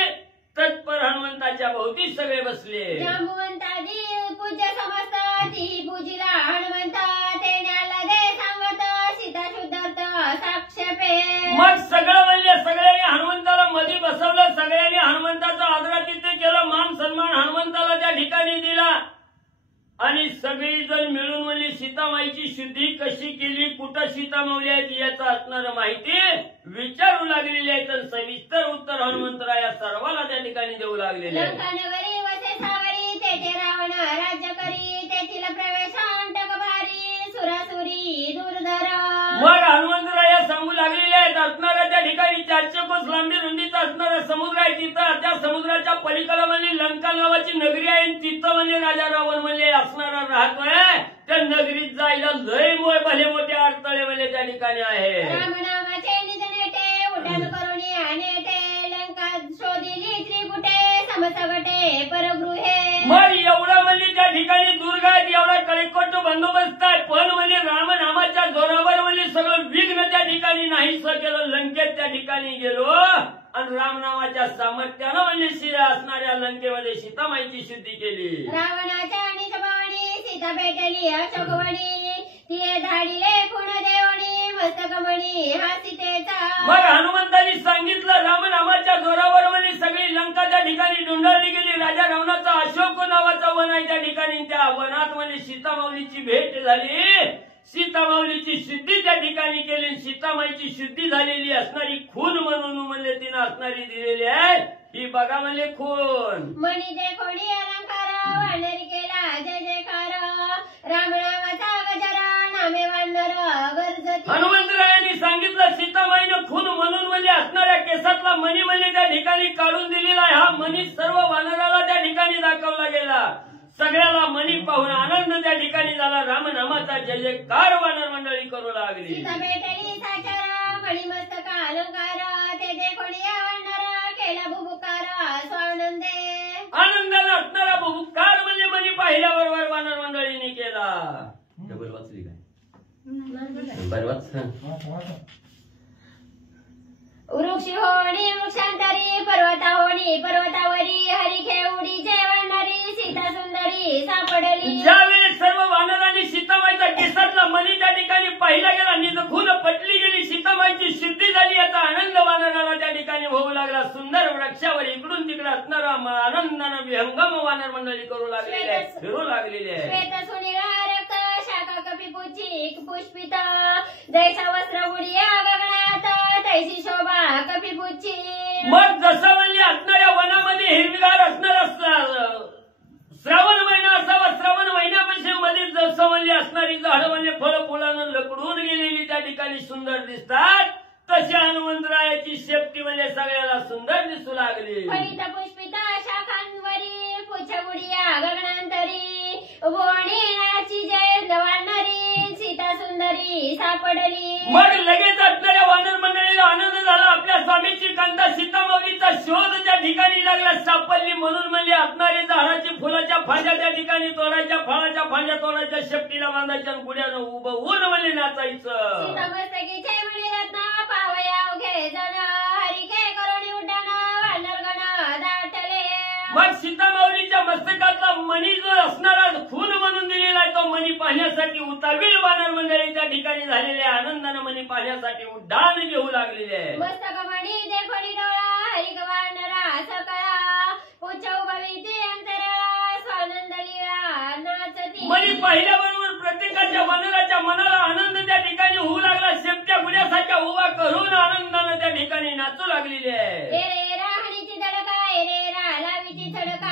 तत्पर हनुमंताच्या भोवती सगळे बसले. जांबुवंतादी पूज्य समस्त ती पूजिला हनुमंत तेने आल्हादे सांगत सीता शुद्धार्थ साक्षेपे. मग सगळं म्हणजे सगळ्यांनी हनुमंताला मध्ये बसवलं. सगळ्यांनी हनुमंताचं आदरातिथ्य केलं. मान सन्मान हनुमंताला त्या ठिकाणी दिला. आणि सगळी जण मिळून म्हणजे सीतामाईची शुद्धी कशी केली, कुठं सीता मावली आहेत याचा असणारं माहिती विचारू लागलेली आहे. तर सविस्तर उत्तर हनुमंतराया सर्वाला त्या ठिकाणी देऊ लागलेले आहे. लंकानगरी वसे सावरी तेथे रावण राज्य करी तेथील प्रवेश अंटक भारी सुरासुरी दुर्धर. मग हनुमंतराया सांगू लागलेले आहेत. असणाऱ्या त्या ठिकाणी 400 कोस लांबी रुंदीचा असणारा समुद्र आहे. तिथं त्या समुद्राच्या पलीकडे म्हणजे लंका नावाची नगरी आहे. तिथं म्हणजे राजा रावण म्हणजे असणारा राहतोय. त्या नगरीत जायला लय भले मोठे अडथळे म्हणजे त्या ठिकाणी आहे. राम नावाचे निज नेटे उड्डाण करुणी नेटे लंका शोधिली त्रिपुटे समसगटे परगृहे. मग एवढा म्हणजे त्या ठिकाणी दुर्ग आहेत. एवढा कडेकोट बंदोबस्त आहे. पण म्हणजे रामनामाच्या जोरावर म्हणजे सगळं विघ्न त्या ठिकाणी नाहीस केलं. लंकेत त्या ठिकाणी गेलो आणि रामनामाच्या सामर्थ्यानं म्हणजे शिरा असणाऱ्या लंकेमध्ये सीतामाईची शुद्धी केली. रावणाच्या निजभवनी सीता भेटली अशोकवणी तिये धाडिले खुण देवणी मस्तकमणी हा सीतेचा. मग हनुमंतांनी सांगितलं रामनामाच्या जोरावर म्हणजे सगळी लंका त्या ठिकाणी डुंडाळली गेली. राजा रावणाचा अशोक नावाचा वन आहे. त्या ठिकाणी त्या वनात म्हणजे सीतामाऊलीची भेट झाली. सीतामाऊलीची शुद्धी त्या ठिकाणी केली. सीतामाईची शुद्धी झालेली असणारी खून म्हणून म्हणजे तिनं असणारी दिलेली आहे. ही बघा म्हणजे खून. मणी जे खोडी अलंकार वानरी केला जय जयकार रामनामाचा गजरा नामे वानर गरजती. हनुमंतरायांनी सांगितलं सीतामाईनं खून म्हणून म्हणजे असणाऱ्या केसातला मणी म्हणजे त्या ठिकाणी काढून दिलेला आहे. हा मणी सर्व वानराला त्या ठिकाणी दाखवला गेला. सगळ्याला मणी पाहून आनंद त्या ठिकाणी झाला. रामनामाचा जय जयकार वानर मंडळी करू लागली. सीता भेटली साचार मणी मस्तक अलंकार ते जे खोडी वानर केला भुबुकार स्वानंदे. आनंदाने असणारा भुबुकार म्हणजे मणी पाहिल्याबरोबर वानर मंडळीने केला. डबल वाचली काय बरं वाच. वृक्षी होणी वृक्षांतरी पर्वता होणी पर्वतावरी हरी खेवडी जेवणारी सीता सुंदरी सापडली. ज्यावेळी सर्व वानरांनी सीतामाईचा केसातला मणी त्या ठिकाणी पाहिला गेला. निज खून पटली गेली. सीतामाईची शुद्धी झाली याचा आनंद वानराला त्या ठिकाणी होऊ लागला. सुंदर वृक्षावर इकडून तिकडे असणारा आनंदानं विहंगम वानर मंडळी करू लागलेले आहे. फिरू लागलेले आहे. श्वेत सुनीला रक्त शाखा कपिपुची पुष्पित जैसा वस्त्र बुडिया गगनात तैसी शोभा कपिपुची. मग जसं म्हणजे असणाऱ्या वनामध्ये हिरवीगार असणारा श्रावण महिना असावा. श्रावण महिन्यापेक्षा मध्ये जसं म्हणजे असणारी झाडं म्हणजे फळं फुलानं लकडून गेलेली त्या ठिकाणी सुंदर दिसतात. तशी हनुमंतरायाची शेपटी म्हणजे सगळ्याला सुंदर दिसू लागली. फलित पुष्पित शाखांवरी पुच्छबुडिया गगनांतरी बोणीची जय वानरी सीता सुंदरी सापडली. मग लगेच असणाऱ्या वानर मंडळीला आनंद झाला. आपल्या स्वामीची कांता सीतामाऊलीचा शोध त्या ठिकाणी लागला. सापडली म्हणून म्हणजे असणारी झाडाची फुलाच्या फांद्या त्या ठिकाणी तोडायच्या, फळाच्या फांद्या तोडायच्या, शेपटीला बांधायच्या, गुड्यानं उभं ऊन म्हणजे नाचायचं. सीता मस्तकीचे मणी रत्न पावया उघे जण हरिके करुणी उड्डाण वानरगण दाटले. मग सीतामाऊलीच्या मस्तकातला मणी जो असणारा खून म्हणून दिलेला आहे तो मणी पाहण्यासाठी उतावीळ वानर मंडळी त्या ठिकाणी झालेले आनंदानं मणी पाहण्यासाठी उड्डाण घेऊ लागलेले आहे. मस्तक मणी देखोनी डोळा हरिक वानरा सकळा पुच्छ उभविते अंतरा स्वानंद लीळा नाचती. मणी पाहिल्याबरोबर प्रत्येकाच्या वानराच्या मनाला आनंद त्या ठिकाणी होऊ लागला. शेपट्या गुड्यासारख्या उभा करून आनंदानं त्या ठिकाणी नाचू लागलेली आहे. राहणीची धडका रा लावीची धडका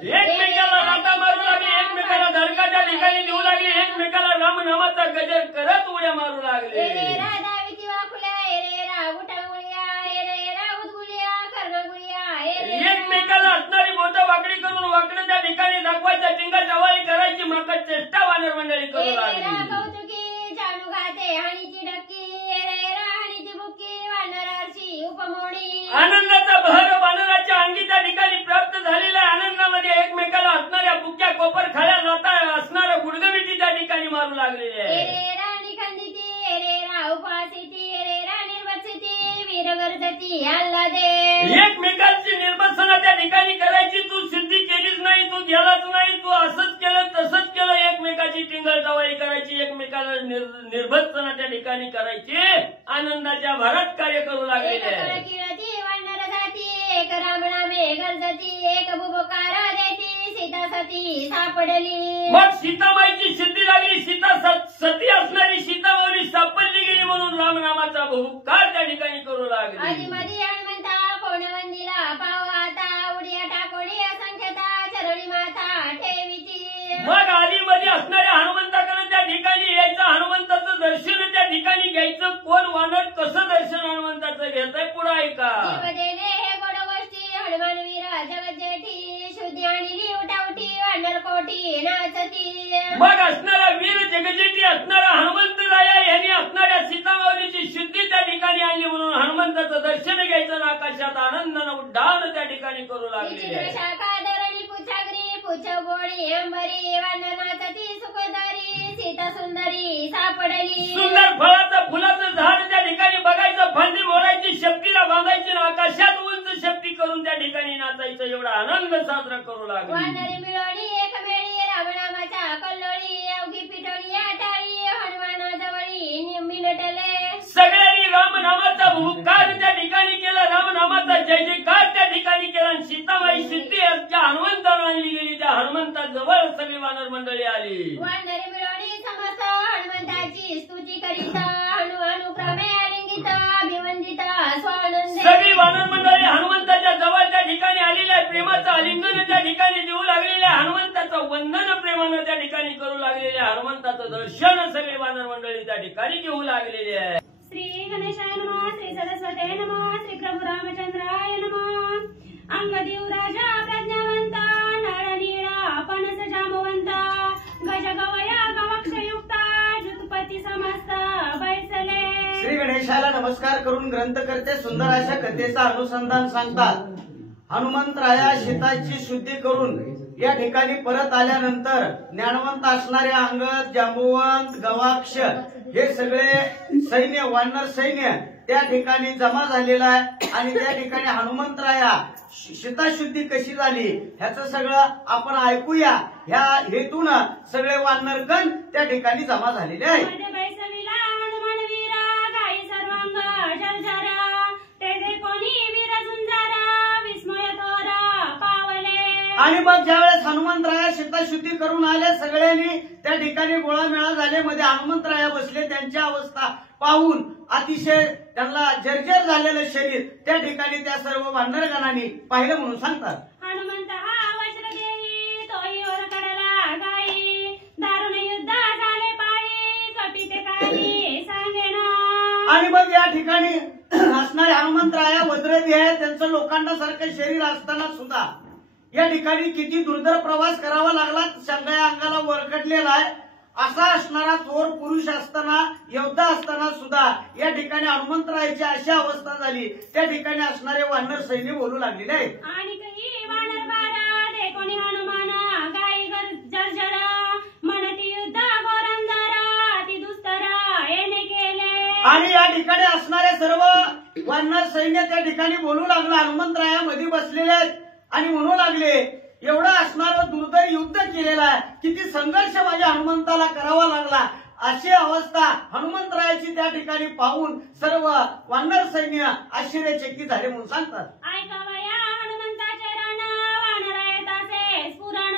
एकमेकाला लाथा मारू लागली. एकमेकाला धडका त्या ठिकाणी देऊ लागली. एकमेकाला एकमेकाला रामनामाचा गजर करत उड्या मारू लागले. एकमेकाला असणारी बोटं वाकडी करून वाकडं त्या ठिकाणी दाखवायच्या टिंगा टवाळी करायची मग चेष्टा वानर मंडळी करू लागली. आनंदाचा बहर वानराच्या अंगी त्या ठिकाणी प्राप्त झालेल्या आनंदामध्ये एकमेकाला असणाऱ्या बुक्या कोपर खाळ्या नाता असणाऱ्या गुडगमिती त्या ठिकाणी मारू लागलेले आहे. एकमेकांची निर्बसना त्या ठिकाणी करायची. तू सिद्धी केलीच नाही, तू गेलाच नाही, तू असंच केलं तसंच केलं. एकमेकाची टिंगल टवाळी करायची, एकमेकाला निर्बसना त्या ठिकाणी करायची. आनंदाच्या भरात कार्य करू लागलेले आहे. एक रामनामे गरजती एक बुबकार देती सीता सती सापडली. मग सीताबाईची सिद्धी लागली. सीता सती असणारी सीतामाऊली सापडली गेली म्हणून रामनामाचा बहुकार त्या ठिकाणी करू लागली. आदिमधी हनुमंता कोण वंदिला पाव आता उडिया टाकोडी असंख्यता चरणी माथा ठेविती. मग आदिमध्ये असणाऱ्या हनुमंताकडे त्या ठिकाणी यायचं, हनुमंताचं दर्शन त्या ठिकाणी घ्यायचं. कोण वानर कसं दर्शन हनुमंताचं घेतंय पुढं ऐका. हनुमान वीरा जगजेठी शुद्धी आणि उठावटी वानर कोटी नाचती. मग असणारा वीर जगजेठी असणारा हनुमंत राया यांनी असणाऱ्या सीतामाऊलीची शुद्धी त्या ठिकाणी आणली म्हणून हनुमंताचं दर्शन घ्यायचं. आकाशात आनंदानं उड्डाण त्या ठिकाणी करू लागले. शाखाधरणी पुछागरी पुछगोळी अंबरी वानर नाचती सुखदारी सीता सुंदरी सापडली. सुंदर फळाचं फुलाचं झाड त्या ठिकाणी बघायचं, फांदी मोडायची, शक्तीला बांधायची, आकाशात उंच शक्ती करून त्या ठिकाणी नाचायचं. एवढा आनंद साजरा करू लागले. वानरी मिळवणी एक मेळी रामनामाच्या कल्लोळी अवघी पिठोळी आटाळी हनुमानाजवळी मिनटले. सगळ्यांनी रामनामाचा भूकार त्या ठिकाणी केला, रामनामाचा जय जयकार त्या ठिकाणी केला. सीताबाई सिद्धी ज्या हनुमंताला आणली गेली त्या हनुमंताजवळ सगळी वानर मंडळी आली. वानरी मिळवणी समस्त हनुमंताची स्तुती करीत अनुक्रमे आलिंगित अभिवंदित स्वानंद. सगळी वानर मंडळी हनुमंताच्या जवळ त्या ठिकाणी आलेल्या प्रेमाचं आलिंगन त्या ठिकाणी देऊ लागलेल्या, हनुमंताचं वंदन प्रेमानं त्या ठिकाणी करू लागलेल्या, हनुमंताचं दर्शन सगळी वानर मंडळी त्या ठिकाणी घेऊ लागलेली आहे. श्री गणेशाय नमः, श्री सरस्वते नमः, श्री प्रभू रामचंद्राय नमः. अंगदेव राजा प्रज्ञावंता नळनीळा पणस जामवंता गजगवया गवक्षयुक्ता जुतपती समस्त बैसले. श्री गणेशाला नमस्कार करून ग्रंथकर्ते सुंदर अशा कथेचा अनुसंधान सांगतात. हनुमंतराया सीताची शुद्धी करून या ठिकाणी परत आल्यानंतर ज्ञानवंत असणारे अंगद, जांबुवंत, गवाक्ष हे सगळे सैन्य, वानर सैन्य त्या ठिकाणी जमा झालेलं आहे. आणि त्या ठिकाणी हनुमंतराया सीताशुद्धी कशी झाली ह्याचं सगळं आपण ऐकूया. ह्या हेतून सगळे वानरगण त्या ठिकाणी जमा झालेले आहेत. आणि मग ज्यावेळेस हनुमंतराया सीताशुद्धी करून आले, सगळ्यांनी त्या ठिकाणी गोळामेळा झाले. मध्ये हनुमंतराया बसले. त्यांची अवस्था पाहून अतिशय त्यांना जर्जर झालेलं शरीर त्या ठिकाणी त्या सर्व वानरगणांनी पाहिलं म्हणून सांगतात. हनुमंत हा वज्र देई तोही वर कडला गाई दारुण युद्ध झाले पायी कपिते काही सांगेना. आणि मग या ठिकाणी असणारे हनुमंतराया वज्रदेही आहे. त्यांचं लोखंडासारखं शरीर असताना सुद्धा या ठिकाणी किती दुर्धर प्रवास करावा लागला. सगळ्या अंगाला वरकटलेला आहे. असा असणारा थोर पुरुष असताना, योद्धा असताना सुद्धा या ठिकाणी हनुमंतरायाची अशी अवस्था झाली. त्या ठिकाणी असणारे वानर सैन्य बोलू लागलेले आहेत. आणि काही वानर बारा देखोनी हनुमाना गाई जर्जरा म्हणती युद्ध गोरंदारा ती दुस्तरा येणे केले. आणि या ठिकाणी असणारे सर्व वानर सैन्य त्या ठिकाणी बोलू लागलं. हनुमंतराया मध्ये बसलेले आहेत आणि म्हणू लागले, एवढं असणारं दुर्धर युद्ध केलेलं आहे, किती संघर्ष माझ्या हनुमंताला करावा लागला. अशी अवस्था हनुमंतरायाची त्या ठिकाणी पाहून सर्व वानर सैन्य आश्चर्यचकित झाले म्हणून सांगतात. ऐकावया हनुमंताचे राण वानर येतासे स्फुरण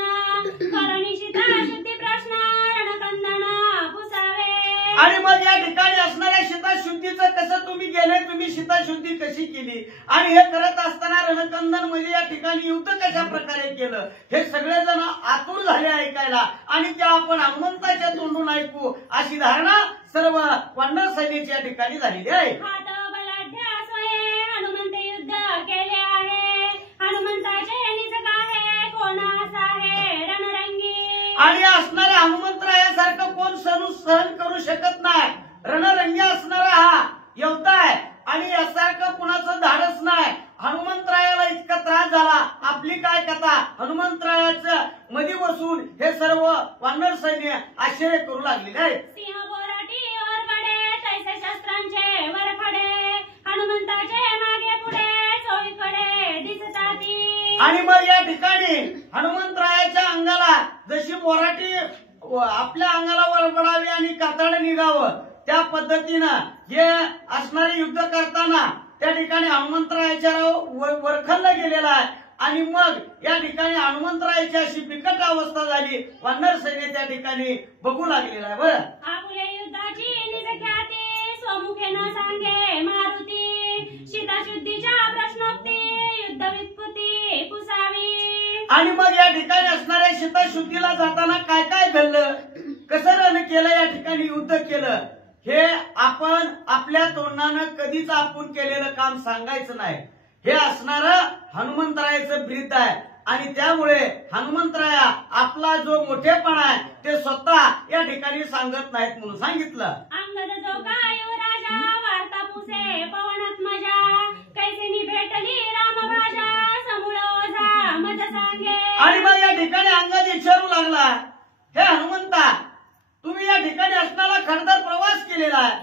करणी सीता शुद्धी प्रश्न रणकंदना पुसावे. आणि मग या ठिकाणी असणाऱ्या सीताशुद्धीचं कसं तुम्ही गेले, तुम्ही सीताशुद्धी कशी केली आणि हे करत असताना रणकंदन म्हणजे या ठिकाणी युद्ध कशा प्रकारे केलं हे सगळेजण आतुर झाले ऐकायला आणि त्या आपण हनुमंताच्या तोंडून ऐकू अशी धारणा सर्व वानर सैन्याच्या ठिकाणी झालेली आहे. हनुमंत युद्ध केले आहे, हनुमंताचे निज आहे कोणास आहे रणरंगी. आणि असणाऱ्या हनुमंतरायासारखं कोण सहन करू शकत नाही. रणरंगी असणारा हा योद्धा आहे आणि यासारखं कुणाचं धाडस नाही. हनुमंतरायाला इतका त्रास झाला. आपली काय कथा हनुमंतरायाच्या मध्ये बसून हे सर्व वानर सैन्य आश्चर्य करू लागलेले आहेत. सिंह बोराटी ओरबडे तैसे शस्त्रांचे वरखडे, हनुमंताचे मागे पुढे चोहीकडे दिसताती. आणि मग या ठिकाणी हनुमंतरायाच्या अंगाला जशी बोराटी आपल्या अंगाला वरबडावी आणि कातड निघावं त्या पद्धतीनं जे असणारे युद्ध करताना त्या ठिकाणी हनुमंतरायाच्या वरखल्ला गेलेला आहे. आणि मग या ठिकाणी हनुमंतरायाची अशी बिकट अवस्था झाली. वानर सैन्य त्या ठिकाणी बघू लागलेला आहे. बरं आपुले युद्धाची निज ख्याती स्वमुखे न सांगे मारुती, शीताशुद्धीच्या प्रश्नोक्ती युद्ध व्युत्पत्ती पुसावी. आणि मग या ठिकाणी असणाऱ्या शीताशुद्धीला जाताना काय काय घडलं, कसं रण केलं, या ठिकाणी युद्ध केलं हे आपण आपल्या तोंडानं कधीच आपण केलेलं काम सांगायचं नाही. हे असणारं हनुमंतरायाचं ब्रीद आहे आणि त्यामुळे हनुमंतराया आपला जो मोठेपणा आहे ते स्वतः या ठिकाणी सांगत नाहीत म्हणून सांगितलं. अंगद जो काय राजा वार्ता पुसे पवनात मजा, कैसेनी भेटली रामभाजा समूळ ओझा मज सांगे. आणि मग या ठिकाणी अंगद विचारू लागला, हे हनुमंता तुम्ही या ठिकाणी असताना खडतर प्रवास केलेला आहे.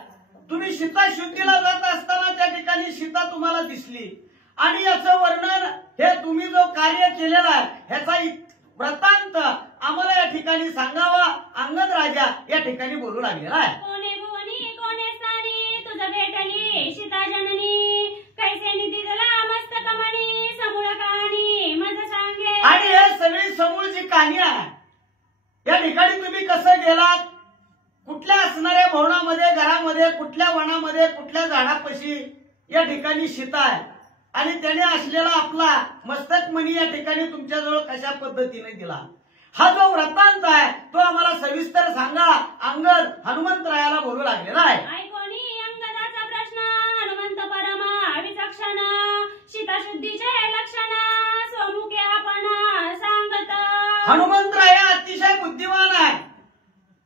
तुम्ही सीताशुद्धीला जात असताना त्या ठिकाणी सीता तुम्हाला दिसली आणि याचं वर्णन हे तुम्ही जो कार्य केलेला आहे ह्याचा वृत्तांत आम्हाला या ठिकाणी सांगावा. अंगद राजा या ठिकाणी बोलू लागलेला आहे. कोणे भुवनी कोणे स्थानी तुझ भेटली सीता जननी, कैसेनी दिदला मस्तक मणी समूळ कहाणी मज सांगे. आणि हे सगळी समूळची कहाणी आहे. या ठिकाणी तुम्ही कसं गेलात, कुठल्या असणाऱ्या भवनामध्ये, घरामध्ये, कुठल्या वनामध्ये, कुठल्या झाडापाशी या ठिकाणी सीता आहे आणि त्याने असलेला आपला मस्तक मणी या ठिकाणी तुमच्याजवळ कशा पद्धतीने दिला हा जो वृत्तांत आहे तो आम्हाला सविस्तर सांगा. अंगद हनुमंतरायाला बोलू लागलेला आहे. ऐकोनी अंगदाचा प्रश्न हनुमंत परमा विचक्षण, सीताशुद्धीचे लक्षण स्वमुखे आपण सांगत. हनुमंतराया अतिशय बुद्धिमान आहे.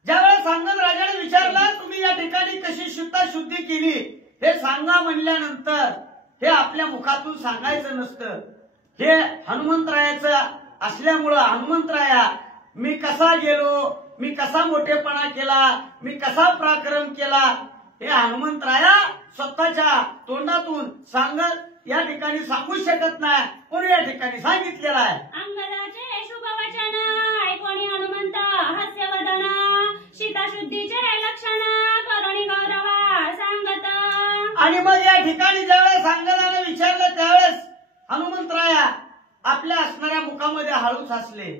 ज्यावेळेस अंगद राजाने विचारलं तुम्ही या ठिकाणी कशी सीताशुद्धी केली हे सांगा म्हणल्यानंतर हे आपल्या मुखातून सांगायचं नसतं. हे हनुमंतरायाचं असल्यामुळं हनुमंतराया मी कसा गेलो, मी कसा मोठेपणा केला, मी कसा पराक्रम केला हे हनुमंतराया स्वतःच्या तोंडातून सांगत या ठिकाणी सांगू शकत नाही म्हणून या ठिकाणी सांगितलेलं आहे. अंगदाचे शुभ वचन ऐकोनी हनुमंत हास्यवदन, सीताशुद्धीचे लक्षण करुणी गौरवा सांगत. आणि मग या ठिकाणी ज्यावेळेस अंगदाने विचारलं त्यावेळेस हनुमंतराया आपल्या असणाऱ्या मुखामध्ये हळूच हसले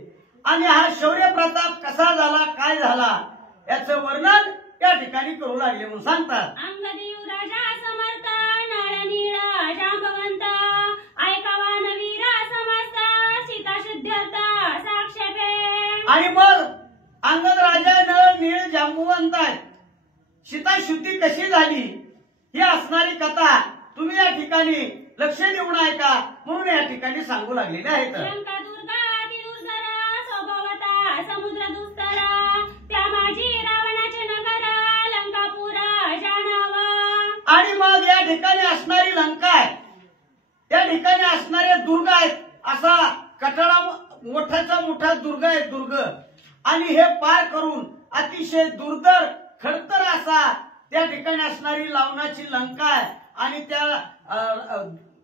आणि हा शौर्य प्रताप कसा झाला, काय झाला याचं वर्णन या ठिकाणी करू लागले म्हणून सांगतात. अंगदी राजा समर्थ नळ नीळ जांबवंत, ऐकावा नवीर समस्त सीताशुद्ध्यर्थ साक्षेपे. आणि मग अंगद राजा नळ नीळ जांबुवंत आहेत. सीताशुद्धी कशी झाली ही असणारी कथा तुम्ही या ठिकाणी लक्ष देऊन ऐका म्हणून या ठिकाणी सांगू लागलेले आहेत. लंका दुर्गा अतिदुर्धर स्वभावता समुद्र दुस्तर, त्या माझी रावणाचे नगर लंकापूर जाणावा. आणि मग या ठिकाणी असणारी लंका आहे, त्या ठिकाणी असणारे दुर्ग आहेत. असा कठडा मोठाचा मोठा दुर्ग आहे दुर्ग आणि हे पार करून अतिशय दुर्धर खडतर असा त्या ठिकाणी असणारी लावणाची लंका आहे आणि त्या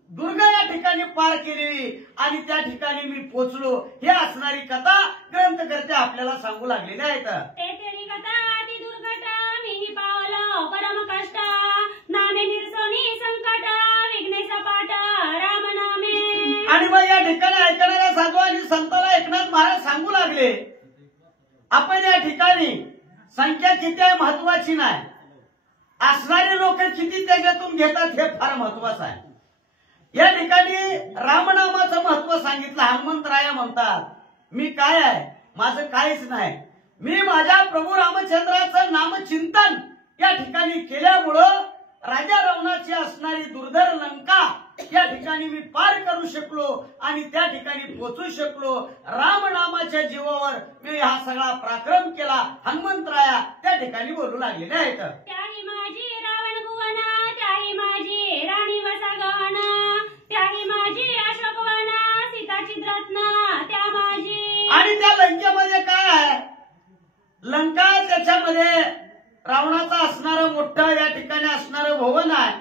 दुर्ग या ठिकाणी पार केलेली आणि त्या ठिकाणी मी पोचलो हे असणारी कथा ग्रंथकर्ते आपल्याला सांगू लागलेले आहेत. तेथेरी कथा अति दुर्घट मीही पावलो परम कष्ट, नामे निर्सोनी संकट विघ्ने सपाट राम नामे. आणि मग या ठिकाणी ऐकणाऱ्या साधू आणि संतांना एकनाथ महाराज सांगू लागले आपण या ठिकाणी संख्या किती आहे महत्वाची नाही, असणारे लोक किती त्याच्यातून घेतात हे फार महत्वाचं आहे. या ठिकाणी रामनामाचं महत्व सांगितलं. हनुमंतराया म्हणतात मी काय आहे, माझं काहीच नाही. मी माझ्या प्रभू रामचंद्राचं नामचिंतन या ठिकाणी केल्यामुळं राजा रावणाची असणारी दुर्धर लंका या ठिकाणी मी पार करू शकलो आणि त्या ठिकाणी पोहोचू शकलो. रामनामाच्या जीवावर मी हा सगळा पराक्रम केला. हनुमंतराया त्या ठिकाणी बोलू लागलेले आहेत. त्याही माझी रावण भुवन, त्याही माझी राणी वसागवन, त्याही माझी अशोकवन, सीताची रत्न त्या माझी. आणि त्या लंकेमध्ये काय आहे, लंका त्याच्यामध्ये रावणाचा असणारं मोठं या ठिकाणी असणारं भवन आहे.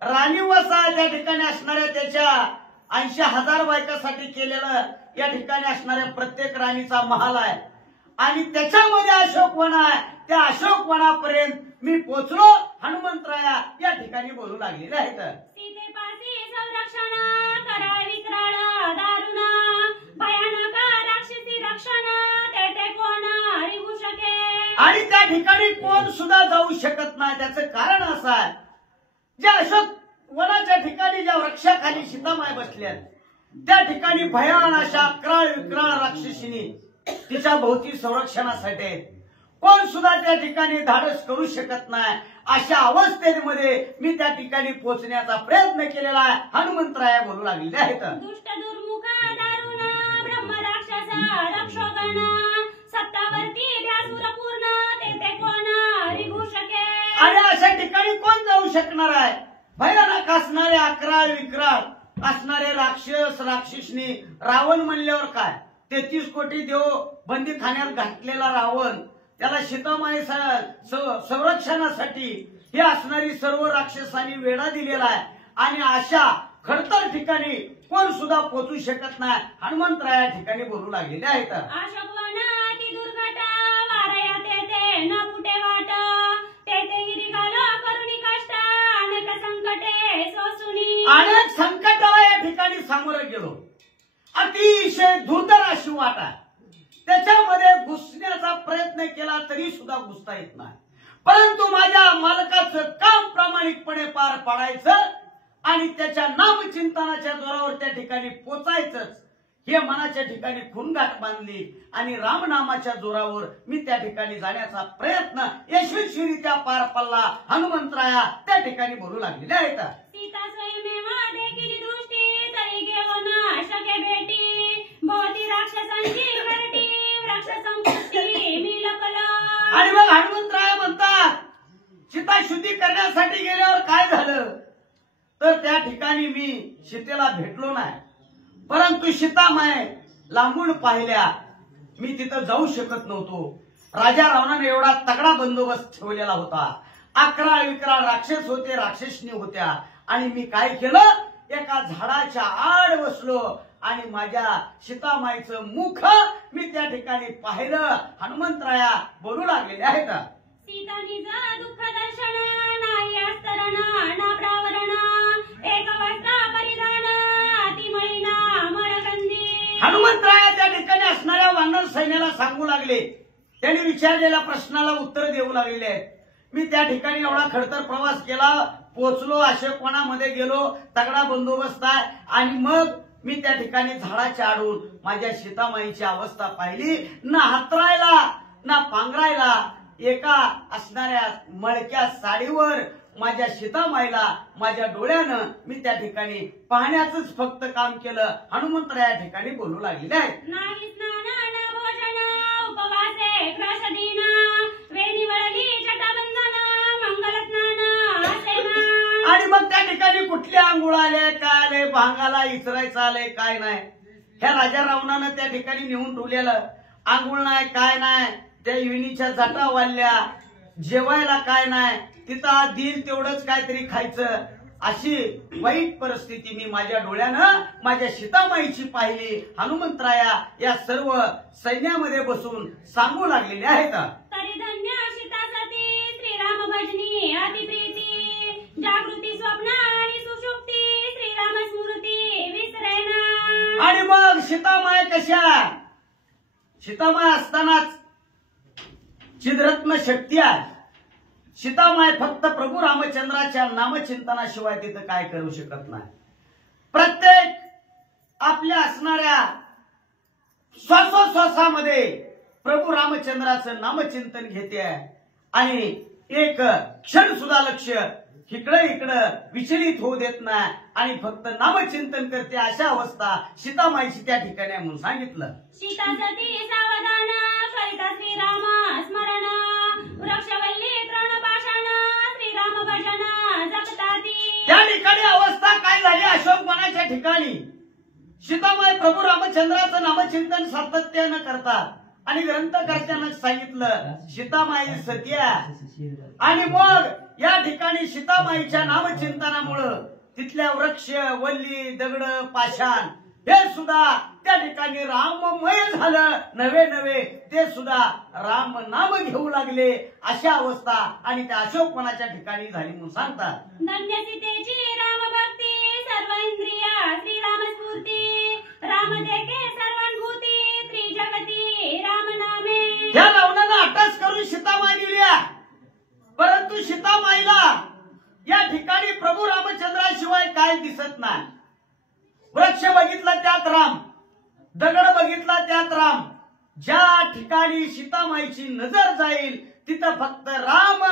राणी वसा त्या ठिकाणी असणाऱ्या त्याच्या 80,000 बायकासाठी केलेलं या ठिकाणी असणाऱ्या प्रत्येक राणीचा महाल आहे. आणि त्याच्यामध्ये अशोकवन आहे. त्या अशोकवनापर्यंत मी पोचलो. हनुमंतराया या ठिकाणी बोलू लागलेले आहेत. सीतेपासी संरक्षण, कराळ विक्राळ दारुण, भयानक राक्षसी रक्षण, ते कोण हरिभू शके. आणि त्या ठिकाणी कोण सुद्धा जाऊ शकत नाही. त्याचं कारण असं आहे, ज्या अशोक वनाच्या ठिकाणी ज्या वृक्षाखाली सीतामाय बसल्यात त्या ठिकाणी भयान अशा अक्राळ विक्राळ राक्षसीनी तिच्या भोवती संरक्षणासाठी कोण सुद्धा त्या ठिकाणी धाडस करू शकत नाही. अशा अवस्थेमध्ये मी त्या ठिकाणी पोहोचण्याचा प्रयत्न केलेला आहे. हनुमंतराया बोलू लागलेले आहेत. दुष्ट दुर्मुख दारुण, ब्रह्म राक्षस रक्षोगण, सत्तावरती ध्यासुर पूर्ण, ते कोण हरिभू शके. आणि अशा ठिकाणी कोण जाऊ शकणार आहे. भयानक असणारे अक्राळ विक्राळ असणारे राक्षस राक्षसनी रावण म्हणल्यावर काय, 33 कोटी देव बंदीखान्यात घातलेला रावण, त्याला सीतामाई संरक्षणासाठी ही असणारी सर्व राक्षसांनी वेढा दिलेला आहे. आणि अशा खडतर ठिकाणी कोण सुद्धा पोहोचू शकत नाही. हनुमंतराया ठिकाणी बोलू लागलेले आहेत. अशोकवन अति दुर्घट, वारया ते न कुठे वाट, ते हिरिगाल करुणी कष्ट, अनेक संकटे सोसुनी. अनेक संकटाला या ठिकाणी सामोरं गेलो. अतिशय दुर्धर अशी वाट आहे. त्याच्यामध्ये घुसण्याचा प्रयत्न केला तरी सुद्धा घुसता येत नाही. परंतु माझ्या मालकाचं काम प्रामाणिकपणे पार पाडायचं आणि त्याच्या नामचिंतनाच्या जोरावर त्या ठिकाणी पोचायचंच हे मनाच्या ठिकाणी खुणगाठ बांधली. आणि रामनामाच्या जोरावर मी त्या ठिकाणी जाण्याचा प्रयत्न यशस्वीरित्या पार पडला. हनुमंतराया त्या ठिकाणी बोलू लागलेले आहेत. सीता स्वयमेव देखील दृष्टी, तरी घेऊन शके भेटी, भोवती राक्षसांची घरटी, वृक्ष संपत्ती मी लपलो. आणि मग हनुमंतराय म्हणतात सीता शुद्धी करण्यासाठी गेल्यावर काय झालं तर त्या ठिकाणी मी सीतेला भेटलो नाही. परंतु सीतामाय लांबून पाहिल्या. मी तिथं जाऊ शकत नव्हतो. राजा रावणाने एवढा तगडा बंदोबस्त ठेवलेला होता. अक्राळ विक्राळ राक्षस होते, राक्षसनी होत्या. आणि मी काय केलं, एका झाडाच्या आड बसलो आणि माझ्या सीतामाईचं मुख मी त्या ठिकाणी पाहिलं. हनुमंतराया बोलू लागलेले आहेत. सीता निज दुःख दर्शन, नाही अस्तरण ना प्रावरण, एक वस्त्र परिधान, अतिमळीना मळकंदी. हनुमंतराया त्या ठिकाणी असणाऱ्या वानर सैन्याला सांगू लागले. त्यांनी विचारलेल्या प्रश्नाला उत्तर देऊ लागलेले आहेत. मी त्या ठिकाणी एवढा खडतर प्रवास केला, पोहोचलो, अशोकवनामध्ये गेलो, तगडा बंदोबस्त आहे. आणि मग मी त्या ठिकाणी झाडाच्या आडून माझ्या सीतामाईची अवस्था पाहिली. ना हातरायला ना पांघरायला एका असणाऱ्या मळक्या साडीवर माझ्या सीतामाईला माझ्या डोळ्यानं मी त्या ठिकाणी पाहण्याचंच फक्त काम केलं. हनुमंतराया या ठिकाणी बोलू लागलेले आहेत. नाही स्नान ना भोजन, उपवासे क्रशदीन, वेणी वळली जटाबंधन, मंगल स्नान असे मान. आणि मग त्या ठिकाणी कुठले आंघोळ आले, काय आले, भांगाला इचरायचं आलंय काय नाही. ह्या राजा रावणानं त्या ठिकाणी नेऊन ठेवलेलं. आंघोळ नाही काय नाही, त्या विणीच्या जटा वाढल्या, जेवायला काय नाही, तिथं दिल तेवढंच काहीतरी खायचं. अशी वाईट परिस्थिती मी माझ्या डोळ्यानं माझ्या सीतामाईची पाहिली. हनुमंतराया या सर्व सैन्यामध्ये बसून सांगू लागलेले आहेत. तरी धन्य सीता सती, श्रीराम भजनी अतिप्रीती, जागृती स्वप्न आणि सुषुप्ती, श्रीराम स्मृती विसरेना. आणि मग सीतामाय कशा, सीतामाय असतानाच चिद्रत्न शक्ती आहे. सीतामाय फक्त प्रभू रामचंद्राच्या नामचिंतनाशिवाय तिथं काय करू शकत नाही. प्रत्येक आपल्या असणाऱ्या श्वासोश्वासामध्ये प्रभू रामचंद्राचं नामचिंतन घेते आणि एक क्षण सुद्धा लक्ष इकडं विचलित होऊ देत नाही आणि फक्त नामचिंतन करते. अशा अवस्था सीतामाईची त्या ठिकाणी म्हणून सांगितलं. सीता सती सावधान करिता श्रीराम स्मरण वृक्षवल्ली तृणपाषाण श्रीराम भजन जपताती. त्या ठिकाणी अवस्था काय झाली? अशोकवनाच्या ठिकाणी सीतामाई प्रभू रामचंद्राचं नामचिंतन सातत्यानं करतात आणि ग्रंथकर्त्यानं सांगितलं सीतामाई सत्या. आणि मग या ठिकाणी सीतामाईच्या नामचिंतनामुळं तिथल्या वृक्ष वल्ली दगड पाषाण हे सुद्धा त्या ठिकाणी राममय झालं. नवे ते सुद्धा राम नाम घेऊ लागले. अशा अवस्था आणि त्या अशोकवनाच्या ठिकाणी झाली म्हणून सांगतात. धन्य सीतेची राम भक्ती सर्व इंद्रिया श्रीराम स्फूर्ती राम देखे सर्वानुभूती त्रिजगती राम नामे. या रावणानं अटक करून सीतामाई दिल्या, परंतु सीतामाईला या ठिकाणी प्रभू रामचंद्राशिवाय काय दिसत नाही. वृक्ष बघितला त्यात राम, दगड बघितला त्यात राम. ज्या ठिकाणी सीतामाईची नजर जाईल तिथं फक्त राम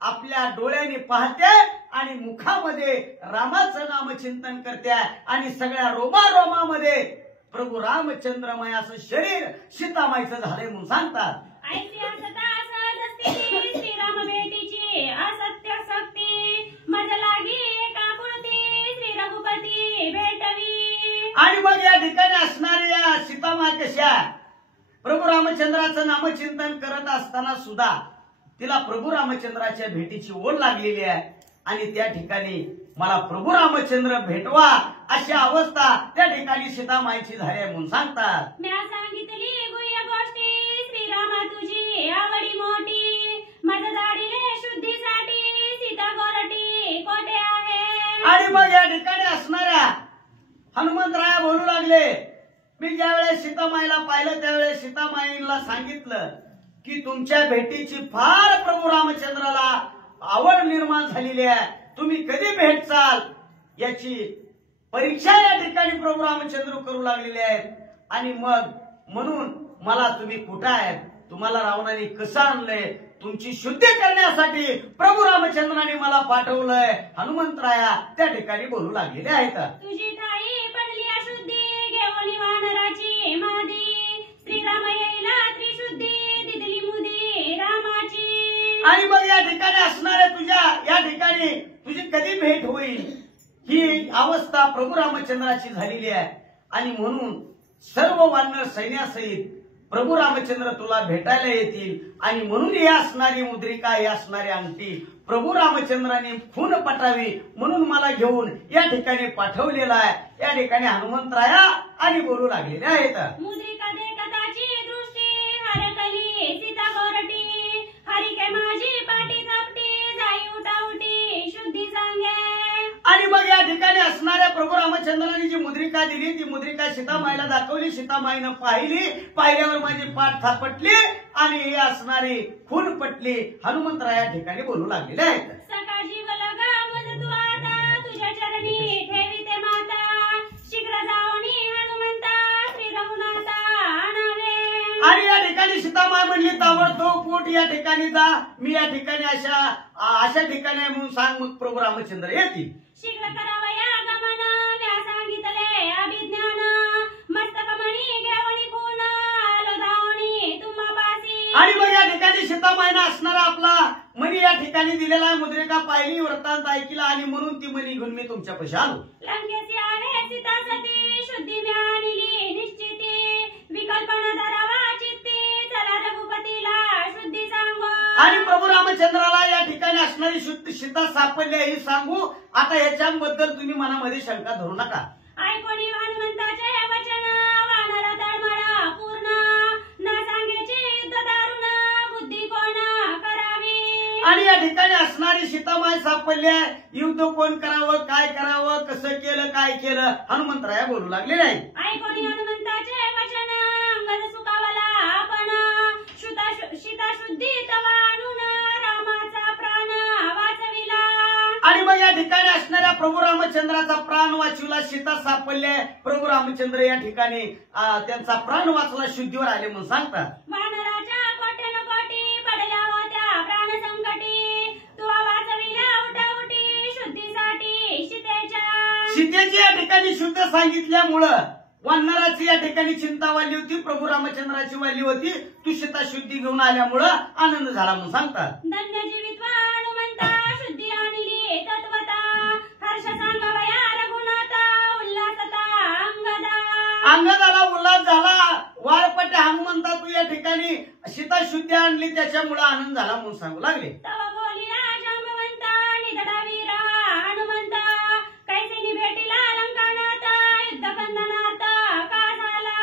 आपल्या डोळ्याने पाहते आणि मुखामध्ये रामाचं नामचिंतन करते आणि सगळ्या रोमारोमामध्ये प्रभू रामचंद्रमय असं शरीर सीतामाईचं झालंय म्हणून सांगतात. श्रीराम भेटीची असत्य शक्ती मज लागी एकाकुळती श्री रघुपती भेटवी. आणि मग या ठिकाणी असणाऱ्या सीतामाई कशा प्रभू रामचंद्राचं नामचिंतन करत असताना सुद्धा तिला प्रभू रामचंद्राच्या भेटीची ओढ लागलेली आहे आणि त्या ठिकाणी मला प्रभू रामचंद्र भेटवा अशी अवस्था त्या ठिकाणी सीतामाईची झाली म्हणून सांगतात. म्या सांगितली गुह्य गोष्टी श्रीरामा तुझी आवडी मोठी माझ दाढीले शुद्धीसाठी सीता गोरटी कोठे आहे. आणि मग या ठिकाणी असणाऱ्या हनुमंतराया बोलू लागले. मी ज्यावेळेस सीतामाईला पाहिलं त्यावेळेस सीतामाईला सांगितलं की तुमच्या भेटीची फार प्रभू रामचंद्राला आवड निर्माण झालेली आहे. तुम्ही कधी भेटचाल याची परीक्षा या ठिकाणी प्रभू रामचंद्र करू लागलेले आहेत. आणि मग म्हणून मला तुम्ही कुठं आहेत, तुम्हाला रावणाने कसं आणलंय, तुमची शुद्धी करण्यासाठी प्रभू रामचंद्राने मला पाठवलंय. हनुमंतराया त्या ठिकाणी बोलू लागलेले आहेत. तुझी थाई पडली अशुद्धी घेऊन वानराची मादी श्रीराम येईला त्रिशुद्धी दिदली मुदी रामाची. आणि मग या ठिकाणी असणाऱ्या तुझ्या या ठिकाणी तुझी कधी भेट होईल ही अवस्था प्रभू रामचंद्राची झालेली आहे. आणि म्हणून सर्व वानर सैन्यासहित प्रभू रामचंद्र तुला भेटायला येतील आणि म्हणून ही असणारी मुद्रिका ही असणारी अंगठी प्रभू रामचंद्राने खून पटावी म्हणून मला घेऊन या ठिकाणी पाठवलेला आहे. या ठिकाणी हनुमंतराया आणि बोलू लागलेले आहेत. मुद्रिका देखताची दृष्टी हरकली सीता गोरटी हरिके माझी पाटी तापटी जाई उठाउटी शुद्धी सांगे. आणि मग या ठिकाणी असणाऱ्या प्रभू रामचंद्राने जी मुद्रिका दिली ती मुद्रिका सीतामाईला दाखवली. सीतामाईनं पाहिली, पाहिल्यावर माझी पाठ थापटली आणि ही असणारी खून पटली. हनुमंतराया ठिकाणी बोलू लागलेले आहेत. सका जीव लगा मुझ तू आता तुझ्या चरणी ठेविते माता शीघ्र जाऊनी हनुमंता श्री रघुनाथा आणावे. आणि या ठिकाणी सीतामाई म्हणली ताबडतोब पोट या ठिकाणी जा, मी या ठिकाणी अशा ठिकाणी आहे म्हणून सांग. मग प्रभू रामचंद्र येतील. शीघ्र करावया गमन म्या सांगितले अभिज्ञान मस्तक मणी घेवणी खून आलो धावणी तुम्हा पासी. आणि मग या ठिकाणी सीतामाईनं असणारा आपला मणी या ठिकाणी दिलेला आहे. मुद्रिका पाहिली, वृत्तांत ऐकला आणि म्हणून ती मणी घेऊन मी तुमच्यापाशी आलो. लंकेसी आहे सीता सती शुद्धी म्या आणली निश्चिती विकल्पना धरावा चित्ती चला रघुपतीला शुद्धी सांगू. आणि प्रभू रामचंद्राला या ठिकाणी असणारी शुद्ध सीता सापडली ही सांगू. आता याच्याबद्दल तुम्ही मनामध्ये शंका धरू नका. ऐकोनी हनुमंताचे वचन वानर तळमळ पूर्ण न सांगेची युद्ध दारुण बुद्धी कोण करावी. आणि या ठिकाणी असणारी सीतामाई सापडली आहे. युद्ध कोण करावं, काय करावं, कसं केलं, काय केलं हनुमंतराया बोलू लागले नाही. ऐकोनी हनुमंताचे वचन अंगद सुखावला आपण सीता शुद्धी तवा आणून रामाचा प्राण वाचविला. आणि मग या ठिकाणी असणाऱ्या प्रभू रामचंद्राचा प्राण वाचविला, सीता सापडल्या, प्रभू रामचंद्र या ठिकाणी त्यांचा प्राण वाचला, शुद्धीवर आले म्हणून सांगतात. वानराच्या कोट्यान कोटी पडल्या होत्या प्राण संकटी, तुवा वाचविल्या उठाउठी शुद्धीसाठी सीतेची या ठिकाणी शुद्ध सांगितल्यामुळं वानराची या ठिकाणी चिंता वाढली होती, प्रभू रामचंद्राची वाढली होती. तू सीता शुद्धी घेऊन आल्यामुळं आनंद झाला म्हणून सांगतात. धन्य जीवित्वा हनुमंता शुद्धी आणली तत्वता, हर्ष सांगावया रघुनाथा उल्हासता अंगदा. अंगदाला उल्हास झाला, वाळपट्या हनुमंता तू या ठिकाणी सीता शुद्धी आणली त्याच्यामुळे आनंद झाला म्हणून सांगू लागले. तव बोलिला जांबवंता निधडा वीरा हनुमंता, कैसे भेटीला लंकानाथा युद्ध बंधनात का झाला.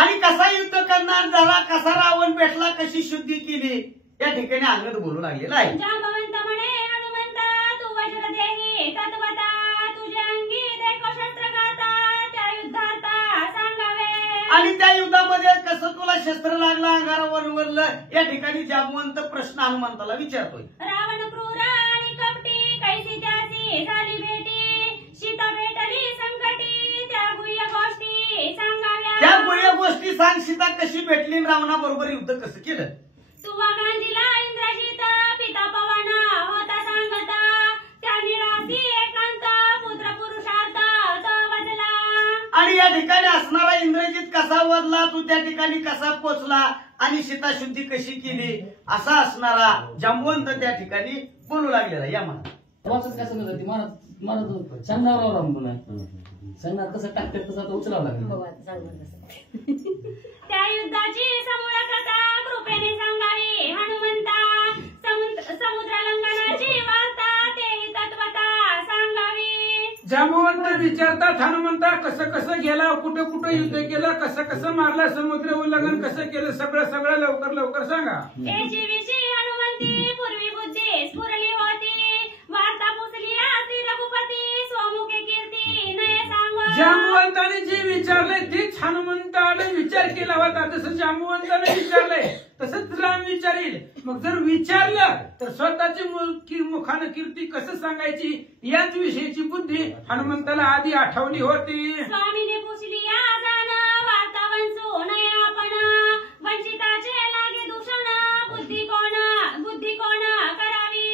आणि कसा युद्ध करणार झाला, कसा रावण भेटला, कशी शुद्धी केली या ठिकाणी अंगद बोलू लागलेला आहे. जांबवंत म्हणे हनुमंता तू वज्र देही तत्वता, तुझे अंगी देखो शस्त्र गाता त्या युद्धाता सांगावे. आणि त्या युद्धामध्ये कसं तुला शस्त्र लागलं, अंगारावर वरलं या ठिकाणी जांबवंत प्रश्न हनुमंताला विचारतोय. रावण क्रूर आणि कपटी कैसी त्याची झाली भेटी, सीता भेटली संकटी त्या गुह्य गोष्टी सांगाव्या. त्या गुह्य गोष्टी सांग, सीता कशी भेटली, रावणाबरोबर युद्ध कसं केलं. तुवा गांधीला इंद्रजित पिता पवन होता सांगता, त्या निराशी एकांत पुत्र पुरुषार्थ तो वदला. आणि या ठिकाणी असणारा इंद्रजित कसा वरला, तू त्या ठिकाणी कसा पोचला आणि सीता शुद्धी कशी केली, असा असणारा जांबवंत त्या ठिकाणी बोलू लागलेला. या म्हणा वाचत काय समजत ती मला सांगणार राम पुन्हा सांगणार कसं टाकतात तसं आता उचलावं लागेल. त्या युद्धाची समूळ कथा कृपेने सांगावी हनुमंता, समुद्र लंघनाची वार्ता तेही तत्वता सांगावी. जांबवंत विचारतात हनुमंता कसं कसं गेला, कुठं कुठं युद्ध केलं, कसं कसं मारला, समुद्र उल्लंघन कसं केलं, सगळं सगळं लवकर लवकर सांगा. त्याची विषयी हनुमंती पूर्वी बुद्धी स्फुरली होती, वार्ता पुसली श्री रघुपती स्वमुखे कीर्ती नये सांगा. जांबवंताने जे विचारलंय तेच हनुमंताने विचार केला होता. जसं जांबवंताने विचारलंय तसंच राम विचारेल. मग जर विचारलं तर स्वतःची मुखानं कीर्ती कसं सांगायची याच विषयीची बुद्धी हनुमंताला आधी आठवली होती. स्वामीने पुसली आजान वार्ता वंचू नये आपण, वंचिताचे लागे दूषण बुद्धी कोण करावी.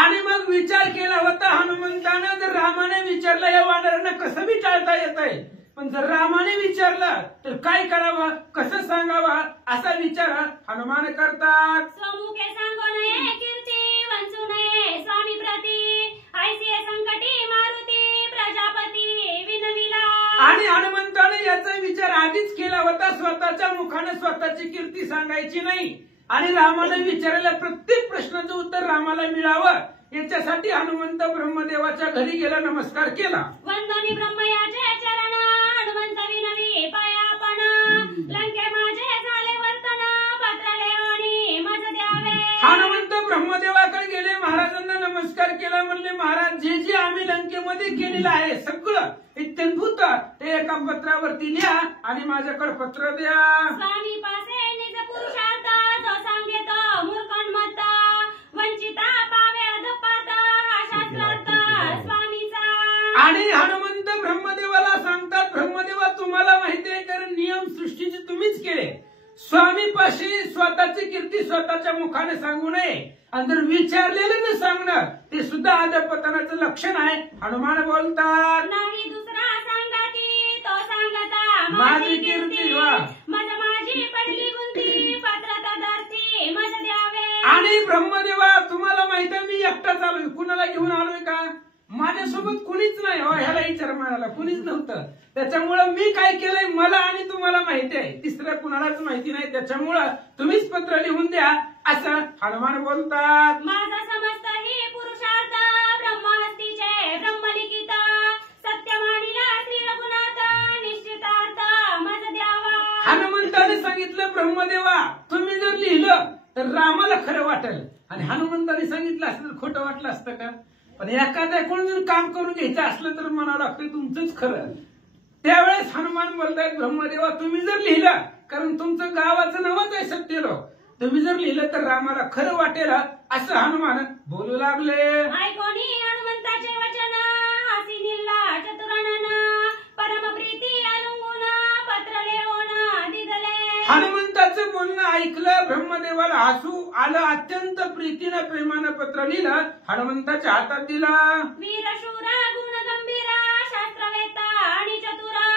आणि मग विचार केला होता हनुमंतानं. जर रामाने विचारलं या वानरांना कसं बी टाळता येत आहे, पण जर रामाने विचारलं तर काय करावं, कसं सांगावं असा विचार हनुमान करतात. स्वमुखे सांगो नये कीर्ती वंचू नये स्वामी प्रती, ऐसे संकटी मारुती प्रजापती विनविला. आणि हनुमंताने याचा विचार आधीच केला होता. स्वतःच्या मुखाने स्वतःची कीर्ती सांगायची नाही आणि रामाने विचारलेल्या प्रत्येक प्रश्नाचं उत्तर रामाला मिळावं याच्यासाठी हनुमंत ब्रह्मदेवाच्या घरी गेला, नमस्कार केला. वंदनी ब्रह्मयाचे चरण हनुमंत विनवी पायापण, लंके माझे झाले वर्तन पत्रले आणि मज द्यावे. हनुमंत ब्रह्मदेवाकडे गेले, महाराजांना नमस्कार केला. म्हणले महाराज जे जे आम्ही लंकेमध्ये केलेलं आहे सगळं इत्यंभूत ते एका पत्रावरती लिहा आणि माझ्याकडे पत्र द्या. स्वामी पासे निज पुरुषार्थ जो सांगेत मूर्खोन्मत्त, वंचिता पावे अधपात शास्त्रार्थ स्वामीचा. आणि हनुमंत ब्रह्मदेवाला सांगतात ब्रह्मदेवा तुम्हाला माहिती आहे कारण नियम सृष्टीचे तुम्हीच केले. स्वामीपाशी स्वतःची कीर्ती स्वतःच्या मुखाने सांगू नये आणि जर विचारलेलं न सांगणं ते सुद्धा अधपतनाचं लक्षण आहे. हनुमान बोलतात नाही दुसरा सांगाती तो सांगता माझी कीर्ती वा माझी पडली गुंती पात्रता धरती मज द्यावे. आणि ब्रह्मदेवा तुम्हाला माहिती आहे मी एकटाच आलोय, कुणाला घेऊन आलोय का, माझ्यासोबत कुणीच नाही. ह्याला विचार म्हणाला कुणीच नव्हतं. त्याच्यामुळं मी काय केलंय मला आणि तुम्हाला माहिती आहे, तिसऱ्या कुणालाच माहिती नाही. त्याच्यामुळं तुम्हीच पत्र लिहून द्या असं हनुमान बोलतात. माझा समस्त ही पुरुषार्थ ब्रह्महस्तीचे ब्रह्मलिखित, सत्य मानिला श्री रघुनाथ निश्चितार्थ मज द्यावा. हनुमंताने सांगितलं ब्रह्मदेवा तुम्ही जर लिहिलं तर रामाला खरं वाटेल आणि हनुमंताने सांगितलं असलं तर खोटं वाटलं असतं का. पण एखाद्या कोण जर काम करून घ्यायचं असलं तर म्हणावं लागतं तुमचंच खरं. त्यावेळेस हनुमान बोलतायत ब्रह्मदेवा तुम्ही जर लिहिलं कारण तुमचं गावाचं नावच आहे सत्यलोक, तुम्ही जर लिहिलं तर रामाला खरं वाटेल असं हनुमान बोलू लागले. ऐकोनी हनुमंताचे वचन हनुमंताचं बोलणं ऐकलं. ब्रह्मदेवाला हसू आलं. अत्यंत प्रीतीनं प्रेमानं पत्र लिहिलं, हनुमंताच्या हातात दिलं. वीर शूरा गुण गंभीरा शास्त्रवेत्ता आणि चतुरा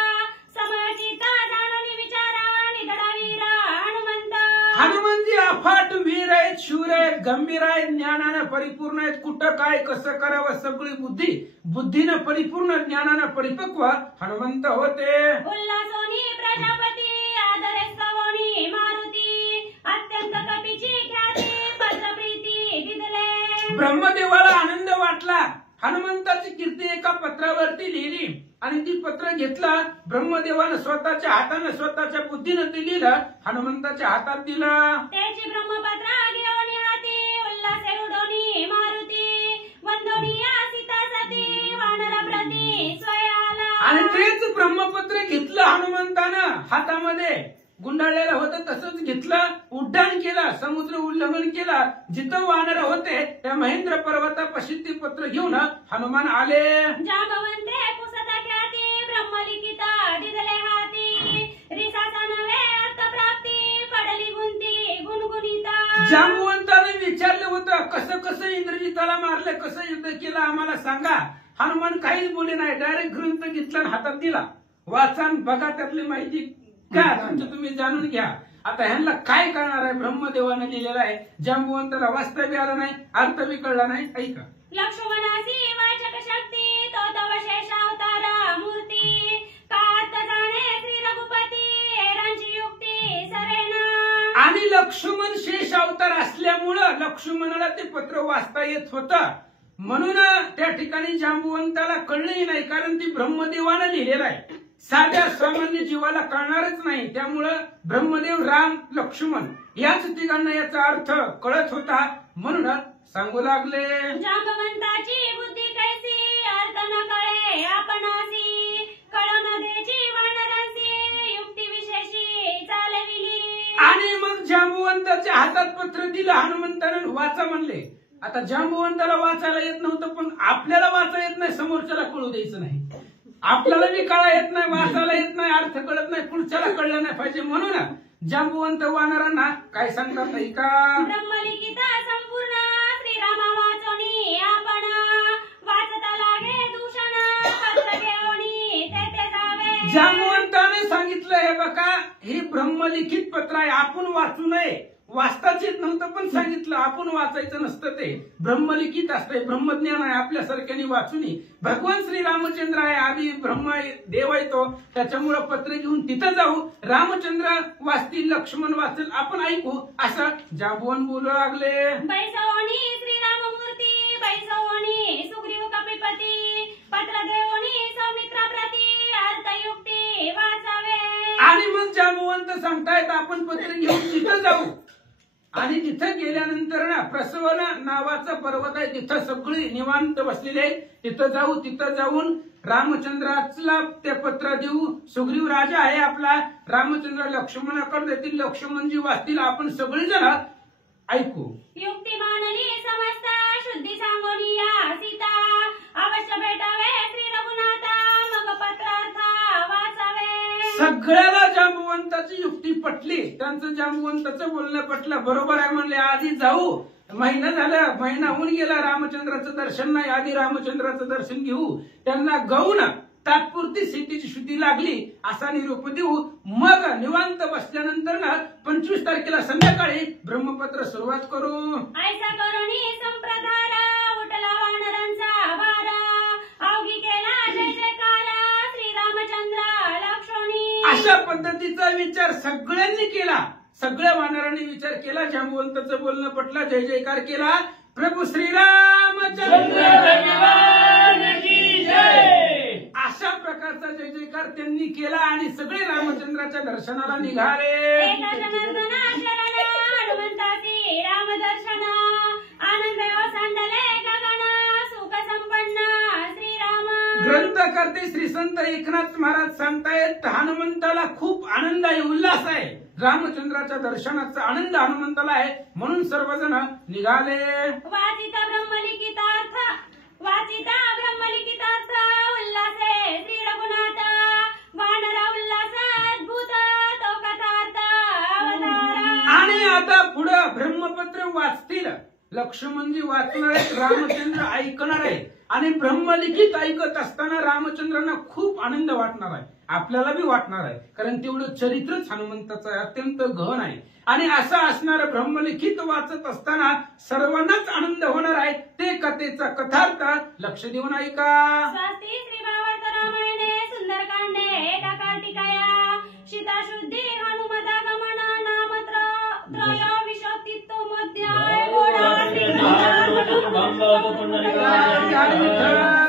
समयचिता जाणून विचारा निधडा वीरा हनुमंत. हनुमानजी अफाट वीर आहेत, शूर आहेत, गंभीर आहेत, ज्ञानानं परिपूर्ण आहेत. कुठं काय कसं करावं सगळी बुद्धीनं परिपूर्ण, ज्ञानानं परिपक्व हनुमंत होते. उल्हासोनी प्रजापती आदरे सवोनी मारुती अत्यंत कपीची ख्याती पत्र प्रीती दिदले. ब्रह्मदेवाला आनंद वाटला. हनुमंताची कीर्ती एका पत्रावरती लिहिली आणि ती पत्र घेतला. ब्रह्मदेवानं स्वतःच्या हातानं स्वतःच्या बुद्धीनं ते लिहिलं, हनुमंताच्या हातात दिलं. त्याची ब्रह्मपत्र घेऊन हाती उल्हासे उडोनी मारुती वंदोनिया सीता सती वानर प्रती स्वयाला. आणि तेच ब्रह्मपत्र घेतलं हनुमंतानं हातामध्ये. गुंडाळलेलं होतं तसंच घेतलं, उड्डाण केलं, समुद्र उल्लंघन केलं. जिथं वानर होते त्या महेंद्र पर्वतापाशी ते पत्र घेऊन हनुमान आले. जांबवंते पुसता ख्याती ब्रह्मलिखिता दिदले हाती रिसासा नवे अर्थप्राप्ती पडली गुंती गुणगुणिता. जांबवंताने विचारलं होतं, कसं कसं इंद्रजिताला मारलं, कसं युद्ध केलं आम्हाला सांगा. हनुमान काहीच बोले नाही. डायरेक्ट ग्रंथ घेतला आणि हातात दिला. वाचन बघा, त्यातली माहिती काय तुमचं तुम्ही जाणून घ्या. आता ह्यांना काय करणार आहे, ब्रह्मदेवाने लिहिलेलं आहे. जांबवंताला वाचता बी आलं नाही, अर्थ बी कळला नाही. ऐका. लक्ष्मणासी वाचक शक्ती तो तव शेष अवतार मूर्ती कात जाणे श्री रघुपती एरांची युक्ती सरेना. आणि लक्ष्मण शेष अवतार असल्यामुळं लक्ष्मणाला ते पत्र वाचता येत होतं. म्हणून त्या ठिकाणी जांबवंताला कळलंही नाही, कारण ती ब्रह्मदेवानं लिहिलेलं आहे. साध्या सामान्य जीवाला कळणारच नाही. त्यामुळं ब्रह्मदेव, राम, लक्ष्मण याच तिघांना याचा अर्थ कळत होता. म्हणून सांगू लागले, जांबवंताची बुद्धी कैसी अर्थ न कळे आपणासी कळन देची वानरांसी युक्ती विशेषी चालविली. आणि मग जांबवंताच्या हातात पत्र दिलं हनुमंतानं, वाचा म्हणले. आता जांबवंताला वाचायला येत नव्हतं, पण आपल्याला वाचा येत नाही, समोरच्याला कळू द्यायचं नाही. आपल्याला बी कळा येत नाही, वाचायला येत नाही, अर्थ कळत नाही, पुढच्याला कळलं नाही पाहिजे. म्हणून जांबवंत वानरांना काय सांगतात ऐका. ब्रह्मलिखिता संपूर्ण श्रीरामा वाचोनी आपण वाचता लागे दूषण पत्र घेऊनी तेथे जावे. जांबवंताने सांगितलं, हे बघा, हे ब्रह्मलिखित पत्र आहे, आपण वाचू नये. वाचताच येत नव्हतं पण सांगितलं, आपण वाचायचं नसतं. ते ब्रह्मलिखित असतंय, ब्रह्मज्ञान आहे, आपल्यासारख्याने वाचूनी. भगवान श्री रामचंद्र आहे, आधी ब्रह्म देव आहे तो. त्याच्यामुळं पत्र घेऊन तिथं जाऊ, रामचंद्र वाचतील, लक्ष्मण वाचतील, आपण ऐकू, असं जांबवन बोलू लागले. बैसवणी श्रीराममूर्ती बैसवणी सुग्रीव कपिपती पत्र देवणी सौमित्रा प्रती अर्थयुक्ती वाचावे. आणि मग जांबवंत सांगतायत, आपण पत्र घेऊन तिथं जाऊ. आणि तिथं गेल्यानंतर ना प्रसवन नावाचा पर्वत आहे, तिथं सगळी निवांत बसलेली आहे. तिथं जाऊ. तिथं जाऊन रामचंद्राला ते पत्र देऊ. सुग्रीव राजा आहे आपला, रामचंद्र लक्ष्मणाकडे देतील, लक्ष्मणजी वाचतील, आपण सगळेजण ऐकू. युक्ती मानली समजता शुद्धी सांगोनी या सीता अवश्य भेटावे श्री रघुनाथा मग पत्रार्थ वाचावे. सगळ्याला जांबवंताची युक्ती पटली, त्यांचं जांबवंताचं बोलणं पटलं. बरोबर आहे म्हणले, आधी जाऊ. महिना झाला, महिना होऊन गेला, रामचंद्राचं दर्शन नाही. आधी रामचंद्राचं दर्शन घेऊ, त्यांना गाऊन तात्पुरती सीतेची शुद्धी लागली असा निरोप देऊ. मग निवांत बसल्यानंतर ना 25 तारखेला संध्याकाळी ब्रह्मपत्र सुरुवात करू. ऐसा करुणी संप्रदार उठला वानरांचा भार अवघी केला जय जयकार श्रीरामचंद्र लक्ष्मणी. अशा पद्धतीचा विचार सगळ्यांनी केला. सगळ्या वानरांनी विचार केला. जांबवंताचं बोलणं पटलं, जय जयकार केला. प्रभू श्रीरामचंद्र भगवान की जय अशा प्रकारचा जय जयकार त्यांनी केला आणि सगळे रामचंद्राच्या दर्शनाला निघाले. हनुमंताची रामदर्शन आनंद ओसंडले गगन सुख संपन्न श्रीराम. ग्रंथकर्ते श्री संत एकनाथ महाराज सांगतायत, हनुमंताला खूप आनंद आहे, उल्हास आहे. रामचंद्राच्या दर्शनाचा आनंद हनुमंताला आहे, म्हणून सर्वजण निघाले. वाचिता ब्रह्मलिखितार्थ वाचिता ब्रह्मलिखितार्थ उल्हासे श्री रघुनाथ वानरा उल्हास अद्भुत तो कथार्थ अवतार. लक्ष्मणजी वाचणार आहेत, रामचंद्र ऐकणार आहे आणि ब्रह्मलिखित ऐकत असताना रामचंद्रांना खूप आनंद वाटणार आहे, आपल्याला बी वाटणार आहे, कारण तेवढं चरित्रच हनुमंताचं आहे, अत्यंत गहन आहे. आणि असं असणारं ब्रह्मलिखित वाचत असताना सर्वांनाच आनंद होणार आहे. ते कथेचा कथार्थ लक्ष देऊन ऐका. स्वस्ति श्री भावार्थ रामायणे सुंदरकांडे एका कार्तिकाया सीताशुद्धी हनुमदागमन नामत्र त्रयोविंशतितमोऽध्याय. जय विठ्ठल.